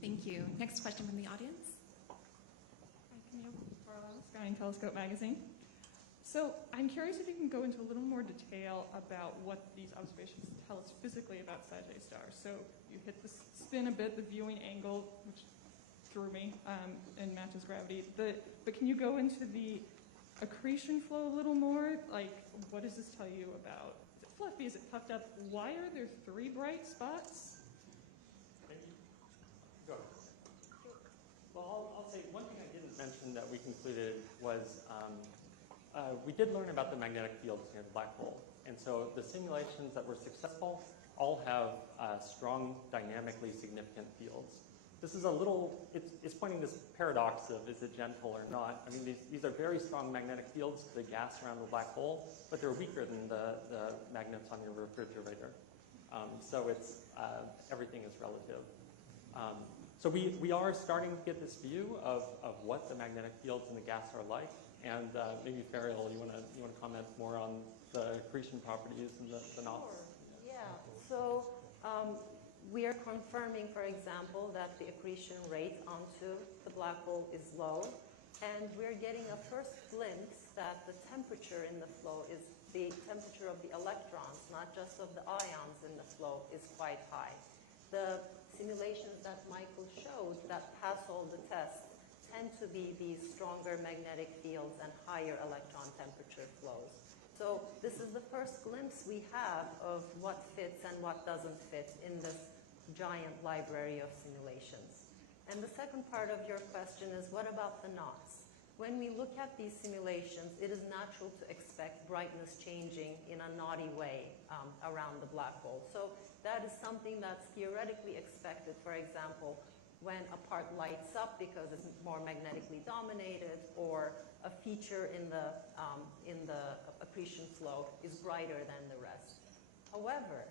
Thank you. Next question from the audience. Hi, Camille Barlow, Sky and Telescope Magazine. So I'm curious if you can go into a little more detail about what these observations tell us physically about Sagittarius stars. So you hit the spin a bit, the viewing angle, which threw me and matches gravity. But can you go into the accretion flow a little more? Like, what does this tell you about? Is it fluffy? Is it puffed up? Why are there 3 bright spots? Go ahead. Well, I'll say one thing I didn't mention that we concluded was we did learn about the magnetic fields near the black hole. And so the simulations that were successful all have strong, dynamically significant fields. This is a little, it's pointing this paradox of is it gentle or not. I mean, these are very strong magnetic fields to the gas around the black hole, but they're weaker than the magnets on your refrigerator. So it's, everything is relative. So we are starting to get this view of what the magnetic fields in the gas are like. And maybe Fariel, you want to comment more on the accretion properties and the knots? Sure. Yeah. So we are confirming, for example, that the accretion rate onto the black hole is low, and we're getting a first glimpse that the temperature in the flow is the temperature of the electrons, not just of the ions in the flow, is quite high. The simulations that Michael showed that pass all the tests tend to be these stronger magnetic fields and higher electron temperature flows. So this is the first glimpse we have of what fits and what doesn't fit in this giant library of simulations. And the second part of your question is, what about the knots? When we look at these simulations, it is natural to expect brightness changing in a knotty way around the black hole. So that is something that's theoretically expected. For example, when a part lights up because it's more magnetically dominated, or a feature in the accretion flow is brighter than the rest. However,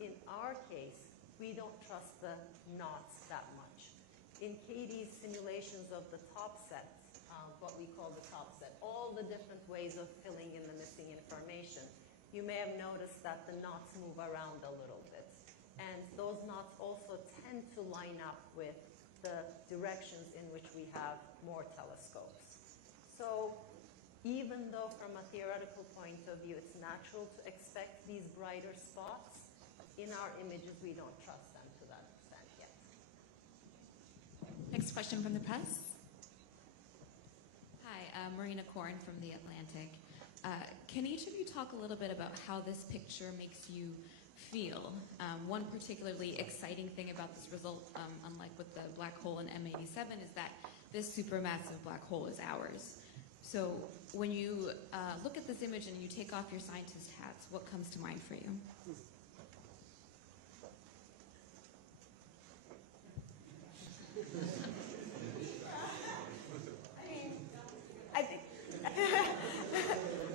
in our case, we don't trust the knots that much. In Katie's simulations of the top set, what we call the top set, all the different ways of filling in the missing information, you may have noticed that the knots move around a little bit. And those knots also tend to line up with the directions in which we have more telescopes. So even though from a theoretical point of view it's natural to expect these brighter spots, in our images we don't trust them to that extent yet. Next question from the press. Hi, Marina Korn from The Atlantic. Can each of you talk a little bit about how this picture makes you feel? One particularly exciting thing about this result, unlike with the black hole in M87, is that this supermassive black hole is ours. So when you look at this image and you take off your scientist hats, what comes to mind for you?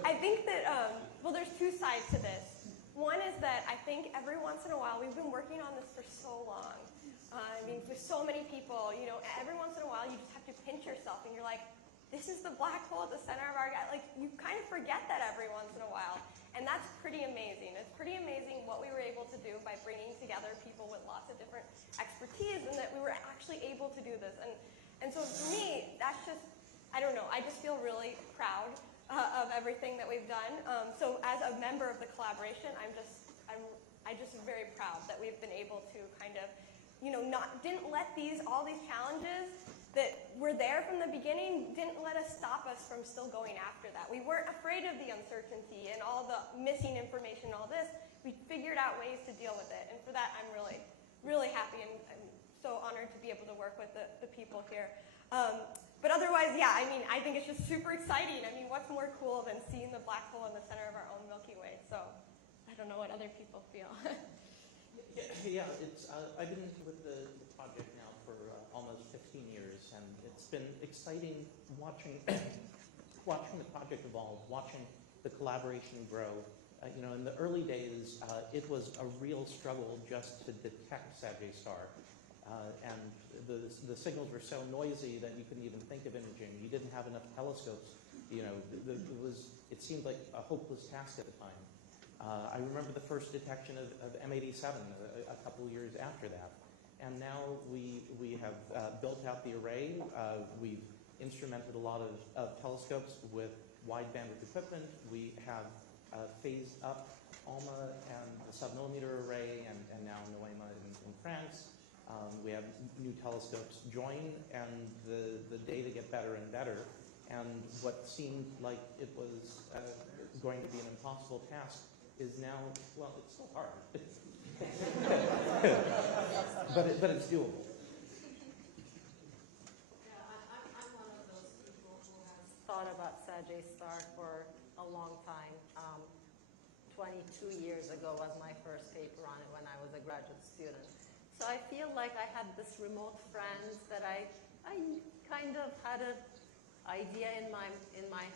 I think that we've been working on this for so long. I mean, with so many people, you know, every once in a while you just have to pinch yourself and you're like, this is the black hole at the center of our galaxy. Like, you kind of forget that every once in a while. And that's pretty amazing. It's pretty amazing what we were able to do by bringing together people with lots of different expertise, and that we were actually able to do this. And so for me, that's just, I don't know, I just feel really proud of everything that we've done. So as a member of the collaboration, I'm just very proud that we've been able to kind of, you know, didn't let all these challenges that were there from the beginning, didn't let us stop us from still going after that. We weren't afraid of the uncertainty and all the missing information and all this. We figured out ways to deal with it. And for that, I'm really, really happy and I'm so honored to be able to work with the people here. But otherwise, yeah, I mean, I think it's just super exciting. I mean, what's more cool than seeing the black hole in the center of our own Milky Way? So I don't know what other people feel. Yeah, it's, I've been with the project now for almost 15 years, and it's been exciting watching watching the project evolve, watching the collaboration grow. You know, in the early days, it was a real struggle just to detect Sagittarius Star, and the signals were so noisy that you couldn't even think of imaging. You didn't have enough telescopes. You know, it seemed like a hopeless task at the time. I remember the first detection of M87 a couple years after that. And now we have built out the array. We've instrumented a lot of telescopes with wide bandwidth equipment. We have phased up ALMA and the submillimeter array, and now NOEMA in France. We have new telescopes join, and the data get better and better. And what seemed like it was going to be an impossible task is now, well, it's still hard, but it's doable. Yeah, I'm one of those people who has thought about Sagittarius Star for a long time. 22 years ago was my first paper on it when I was a graduate student. So I feel like I had this remote friend that I kind of had an idea in my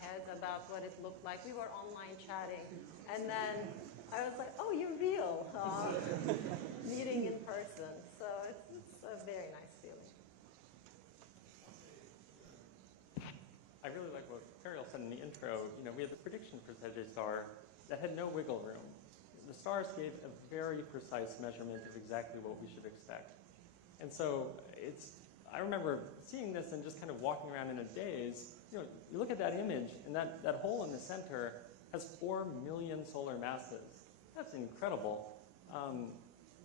head about what it looked like. We were online chatting, and then I was like, oh, you're real, meeting in person. So it's a very nice feeling. I really like what Ariel said in the intro. You know, we had the prediction for Sagittarius Star that had no wiggle room. The stars gave a very precise measurement of exactly what we should expect. And so I remember seeing this and just kind of walking around in a daze. You know, you look at that image, and that hole in the center has 4 million solar masses. That's incredible.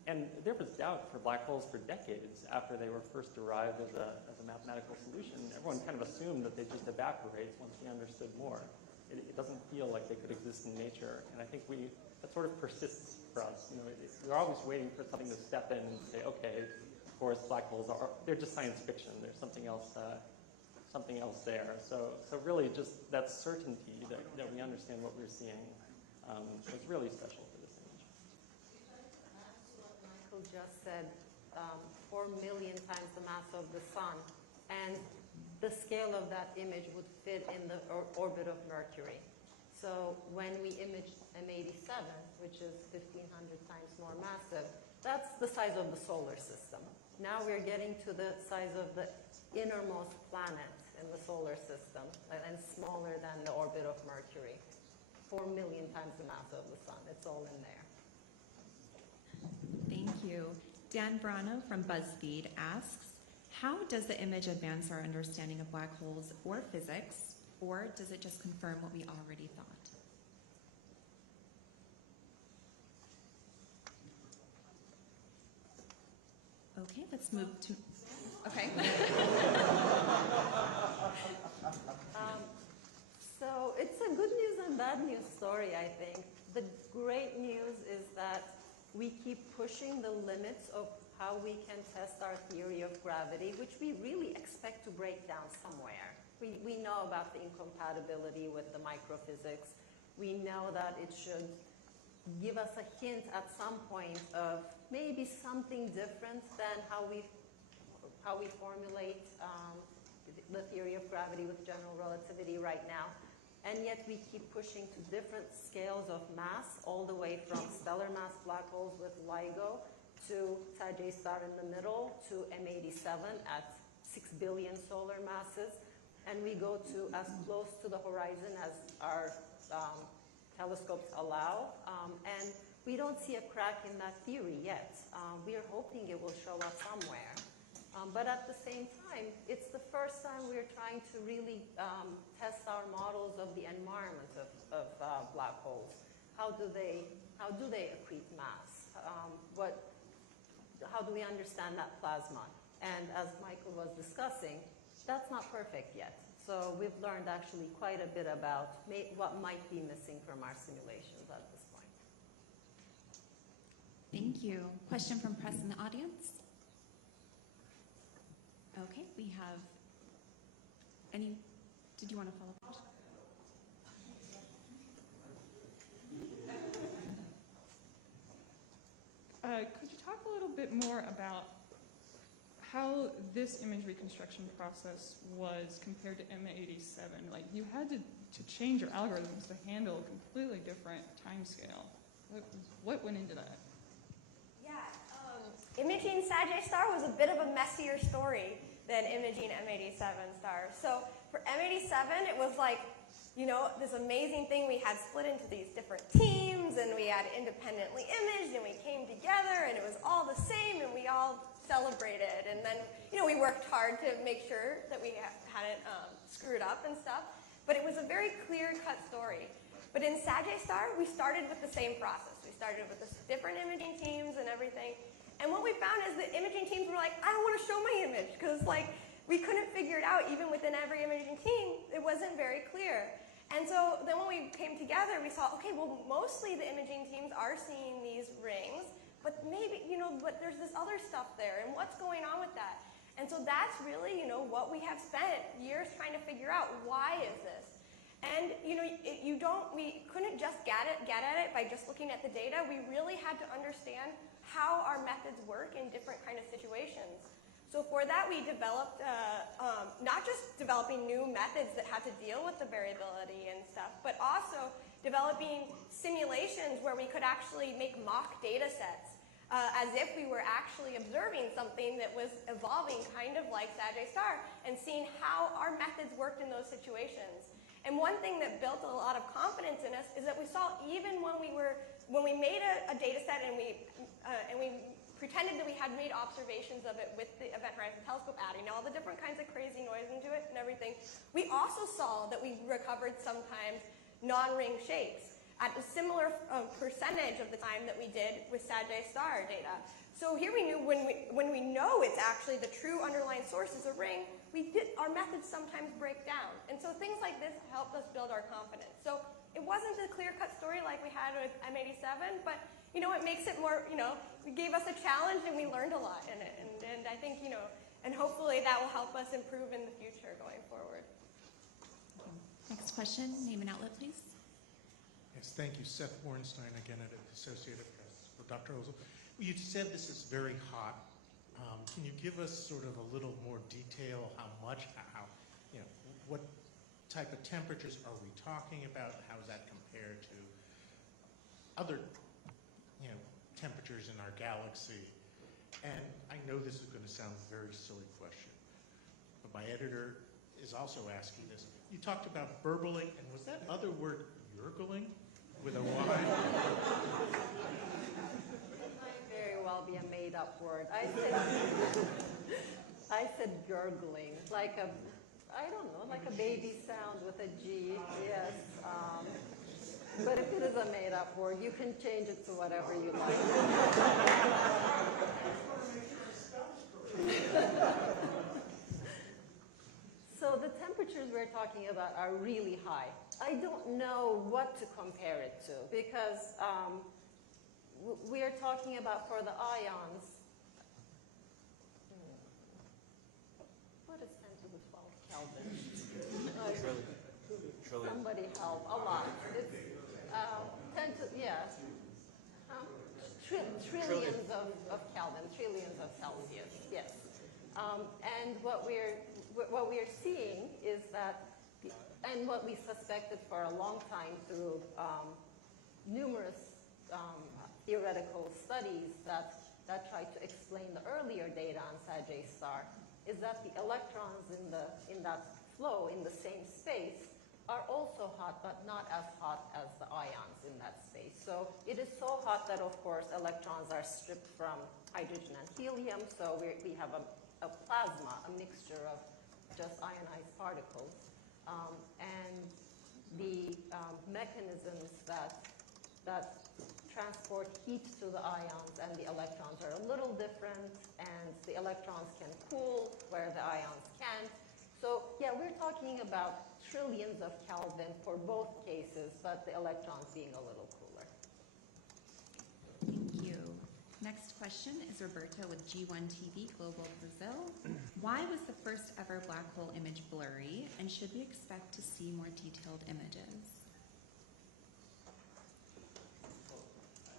And there was doubt for black holes for decades after they were first derived as a mathematical solution. Everyone kind of assumed that they just evaporate once we understood more. It doesn't feel like they could exist in nature, and I think that sort of persists for us. You know, we're always waiting for something to step in and say, okay, of course, black holes they're just science fiction. There's something else there. So really, just that certainty that we understand what we're seeing was really special for this image. Michael just said 4 million times the mass of the sun, and the scale of that image would fit in the orbit of Mercury. So when we imaged M87, which is 1,500 times more massive, that's the size of the solar system. Now we're getting to the size of the innermost planet in the solar system, and smaller than the orbit of Mercury. 4 million times the mass of the sun. It's all in there. Thank you. Dan Brano from BuzzFeed asks, how does the image advance our understanding of black holes or physics, or does it just confirm what we already thought? Okay, let's move to, okay. So it's a good news and bad news story, I think. The great news is that we keep pushing the limits of how we can test our theory of gravity, which we really expect to break down somewhere. We know about the incompatibility with the microphysics. We know that it should give us a hint at some point of maybe something different than how we formulate the theory of gravity with general relativity right now. And yet we keep pushing to different scales of mass, all the way from stellar mass black holes with LIGO to Sagittarius star in the middle, to M87 at 6 billion solar masses, and we go to as close to the horizon as our telescopes allow, and we don't see a crack in that theory yet. We are hoping it will show up somewhere. But at the same time, it's the first time we're trying to really test our models of the environment of black holes. How do they accrete mass? How do we understand that plasma? And as Michael was discussing, that's not perfect yet. So we've learned actually quite a bit about what might be missing from our simulations at this point. Thank you. Question from press in the audience? Okay, we have any, did you want to follow up? Could you talk a little bit more about how this image reconstruction process was compared to M87? Like, you had to change your algorithms to handle a completely different time scale. What went into that? Yeah, imaging Sagittarius star was a bit of a messier story than imaging M87 star. So for M87, it was like, you know, this amazing thing. We had split into these different teams, and we had independently imaged, and we came together, and it was all the same, and we all celebrated. And then, you know, we worked hard to make sure that we hadn't screwed up and stuff. But it was a very clear-cut story. But in Sagittarius star, we started with the same process. We started with the different imaging teams and everything. And what we found is that imaging teams were like, I don't want to show my image, because like we couldn't figure it out. Even within every imaging team, it wasn't very clear. And so then when we came together, we saw, okay, well, mostly the imaging teams are seeing these rings, but maybe, you know, but there's this other stuff there, and what's going on with that? And so that's really, you know, what we have spent years trying to figure out. Why is this? And, you know, we couldn't just get at it by just looking at the data. We really had to understand how our methods work in different kind of situations. So for that, we developed, not just developing new methods that had to deal with the variability and stuff, but also developing simulations where we could actually make mock data sets as if we were actually observing something that was evolving kind of like Sagittarius star, and seeing how our methods worked in those situations. And one thing that built a lot of confidence in us is that we saw even when we made a data set and we pretended that we had made observations of it with the Event Horizon Telescope, adding all the different kinds of crazy noise into it and everything, we also saw that we recovered sometimes non-ring shapes at a similar percentage of the time that we did with Sagittarius star data. So here we knew when we know it's actually the true underlying source is a ring, our methods sometimes break down. And so things like this helped us build our confidence. So it wasn't a clear-cut story like we had with M87, but you know, it makes it more, you know, it gave us a challenge and we learned a lot in it. And I think, you know, and hopefully that will help us improve in the future going forward. Next question, name and outlet, please. Yes, thank you. Seth Bornstein, again at Associated Press. For Dr. Ozel, you said this is very hot. Can you give us sort of a little more detail? How much, you know, what type of temperatures are we talking about? How does that compare to other, you know, temperatures in our galaxy? And I know this is going to sound a very silly question, but my editor is also asking this. You talked about burbling, and was that other word gurgling with a Y? Might very well be a made-up word. I said gurgling, like a, I don't know, like a baby sound with a G. Yes. But if it is a made-up word, you can change it to whatever you like. So the temperatures we're talking about are really high. I don't know what to compare it to, because we are talking about, for the ions, what is 10 to the 12 Kelvin? Somebody help, a lot. It's 10 to, yeah, trillions of Kelvin, trillions of Celsius, yes. And what we're seeing is that, and what we suspected for a long time through numerous theoretical studies, that that tried to explain the earlier data on Sagittarius star is that the electrons in that flow in the same space are also hot, but not as hot as the ions in that space. So it is so hot that, of course, electrons are stripped from hydrogen and helium, so we have a plasma, a mixture of just ionized particles. And the mechanisms that transport heat to the ions and the electrons are a little different, and the electrons can cool where the ions can't. So yeah, we're talking about trillions of Kelvin for both cases, but the electrons being a little cooler. Thank you. Next question is Roberta with G1 TV Global Brazil. Why was the first ever black hole image blurry, and should we expect to see more detailed images?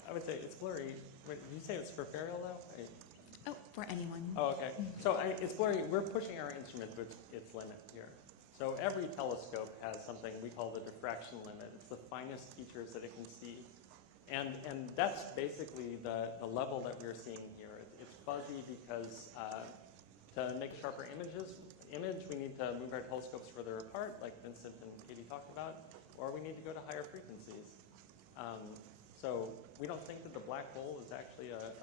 I would say it's blurry. Wait, did you say it's for Farial though? Oh, for anyone. Oh, okay. So it's blurry. We're pushing our instrument to its limit here. So every telescope has something we call the diffraction limit. It's the finest features that it can see. And that's basically the level that we're seeing here. It's fuzzy because to make sharper image, we need to move our telescopes further apart, like Vincent and Katie talked about, or we need to go to higher frequencies. So we don't think that the black hole is actually a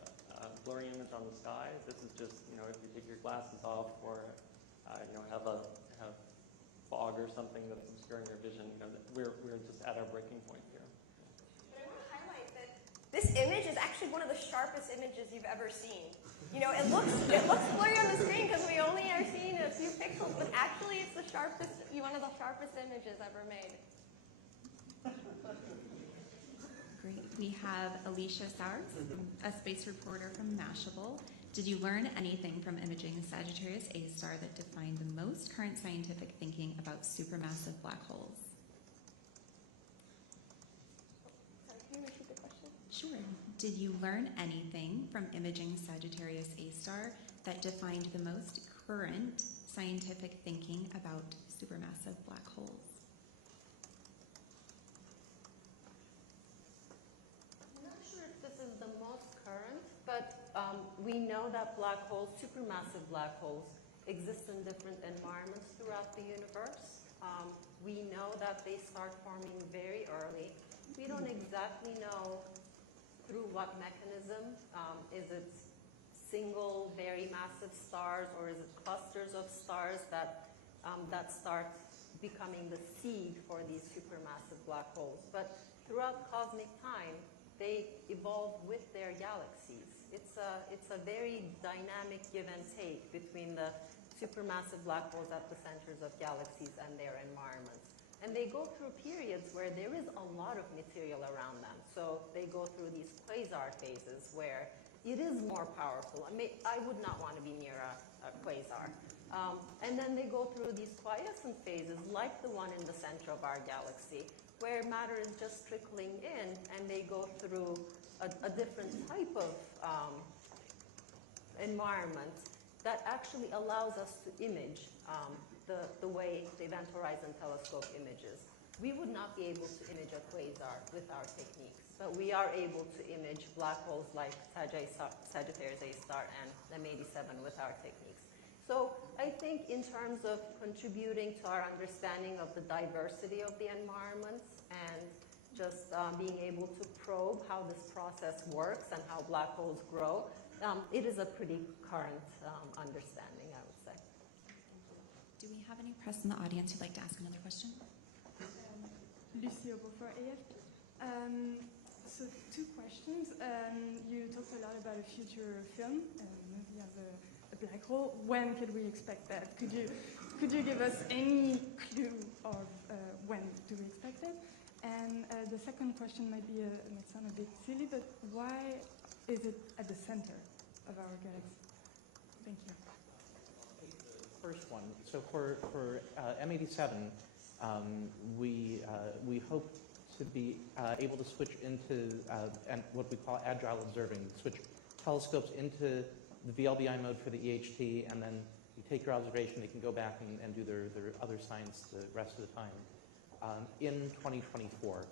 blurry image on the sky. This is just, if you take your glasses off or, have fog or something that's obscuring your vision, we're just at our breaking point here. But I want to highlight that this image is actually one of the sharpest images you've ever seen. It looks blurry on the screen because we only are seeing a few pixels, but actually it's one of the sharpest images ever made. Great. We have Alicia Sars, a space reporter from Mashable. Did you learn anything from imaging Sagittarius A star that defined the most current scientific thinking about supermassive black holes? Sorry, can you repeat the question? Sure. Did you learn anything from imaging Sagittarius A star that defined the most current scientific thinking about supermassive black holes? But we know that black holes, supermassive black holes, exist in different environments throughout the universe. We know that they start forming very early. We don't exactly know through what mechanism. Is it single, very massive stars, or is it clusters of stars that start becoming the seed for these supermassive black holes? But throughout cosmic time, they evolve with their galaxies. It's a very dynamic give and take between the supermassive black holes at the centers of galaxies and their environments. And they go through periods where there is a lot of material around them. So they go through these quasar phases where it is more powerful. I would not want to be near a quasar. And then they go through these quiescent phases, like the one in the center of our galaxy, where matter is just trickling in, and they go through a different type of environment that actually allows us to image the way the Event Horizon Telescope images. We would not be able to image a quasar with our techniques, but we are able to image black holes like Sagittarius A star and M87 with our techniques. So I think in terms of contributing to our understanding of the diversity of the environments and just being able to probe how this process works and how black holes grow, it is a pretty current understanding, I would say. Do we have any press in the audience who'd like to ask another question? Lucie for AFP. So two questions. You talked a lot about a future film, movie of a black hole. When could we expect that? Could you give us any clue of when do we expect it? And the second question might sound a bit silly, but why is it at the center of our galaxy? Thank you. First one. So for M87, we hope to be able to switch into what we call agile observing, switch telescopes into the VLBI mode for the EHT, and then you take your observation, they can go back and do their other science the rest of the time in 2024.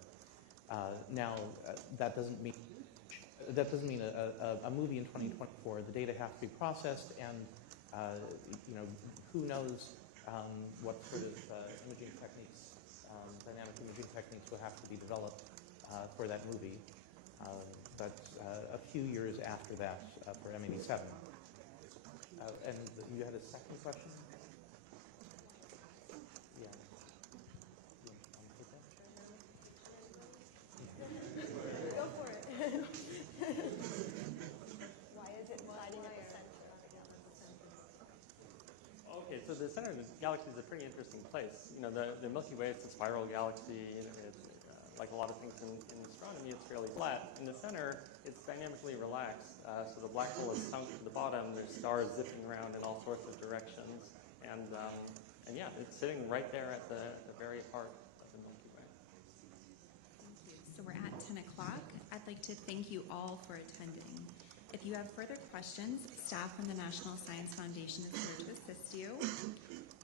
Now, that doesn't mean that doesn't mean a movie in 2024. The data have to be processed, and you know, who knows what sort of imaging techniques, dynamic imaging techniques will have to be developed for that movie. But a few years after that for M87. And you had a second question? Yeah. Go for it. Why is it lighting at the center? Okay, so the center of the galaxy is a pretty interesting place. You know, the Milky Way is a spiral galaxy. You know, it's, like a lot of things in astronomy, it's fairly flat. In the center, it's dynamically relaxed. So the black hole is sunk to the bottom. There's stars zipping around in all sorts of directions. And yeah, it's sitting right there at the very heart of the Milky Way. So we're at 10 o'clock. I'd like to thank you all for attending. If you have further questions, staff from the National Science Foundation is here to assist you.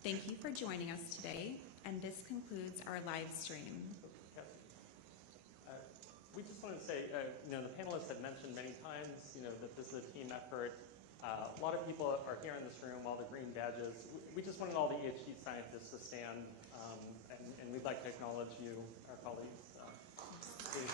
Thank you for joining us today, and this concludes our live stream. We just wanted to say, you know, the panelists had mentioned many times, you know, that this is a team effort. A lot of people are here in this room, all the green badges. We just wanted all the EHG scientists to stand, and we'd like to acknowledge you, our colleagues. Please.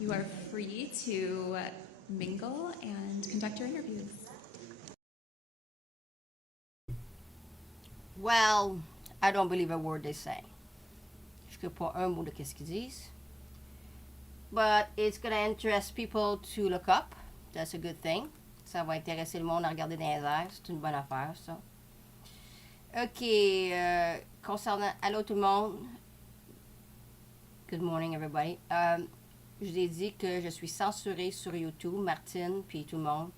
You are free to mingle and conduct your interviews. Well, I don't believe a word they say. Je ne crois pas un mot de qu'est-ce qu'ils disent. But it's going to interest people to look up. That's a good thing. Ça va intéresser le monde à regarder dans les airs. C'est une bonne affaire, ça. OK. Concernant... Allô tout le monde. Good morning, everybody. Je vous ai dit que je suis censurée sur YouTube, Martine, puis tout le monde.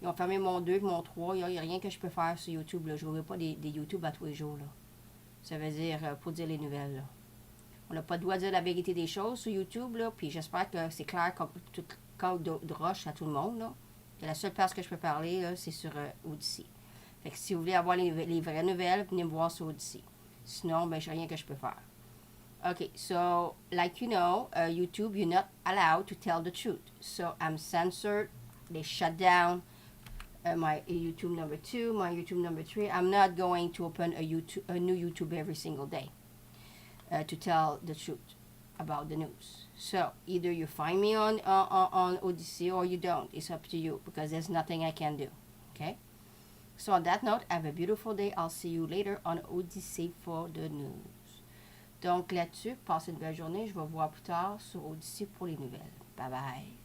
Ils ont fermé mon 2 et mon 3. Il n'y a rien que je peux faire sur YouTube. Là. Je n'ouvre pas des YouTube à tous les jours. Là. Ça veut dire pour dire les nouvelles. Là. On n'a pas le droit de dire la vérité des choses sur YouTube. Là, puis j'espère que c'est clair comme tout code de roche à tout le monde. Là. Et la seule place que je peux parler, là, c'est sur Odyssey. Fait que si vous voulez avoir les vraies nouvelles, venez me voir sur Odyssey. Sinon, ben, je n'ai rien que je peux faire. Okay, so like you know, YouTube, you're not allowed to tell the truth. So I'm censored. They shut down my YouTube number 2, my YouTube number 3. I'm not going to open a new YouTube every single day to tell the truth about the news. So either you find me on Odyssey or you don't. It's up to you because there's nothing I can do. Okay? So on that note, have a beautiful day. I'll see you later on Odyssey for the news. Donc là-dessus, passez une belle journée. Je vais vous voir plus tard sur Odyssey pour les nouvelles. Bye bye.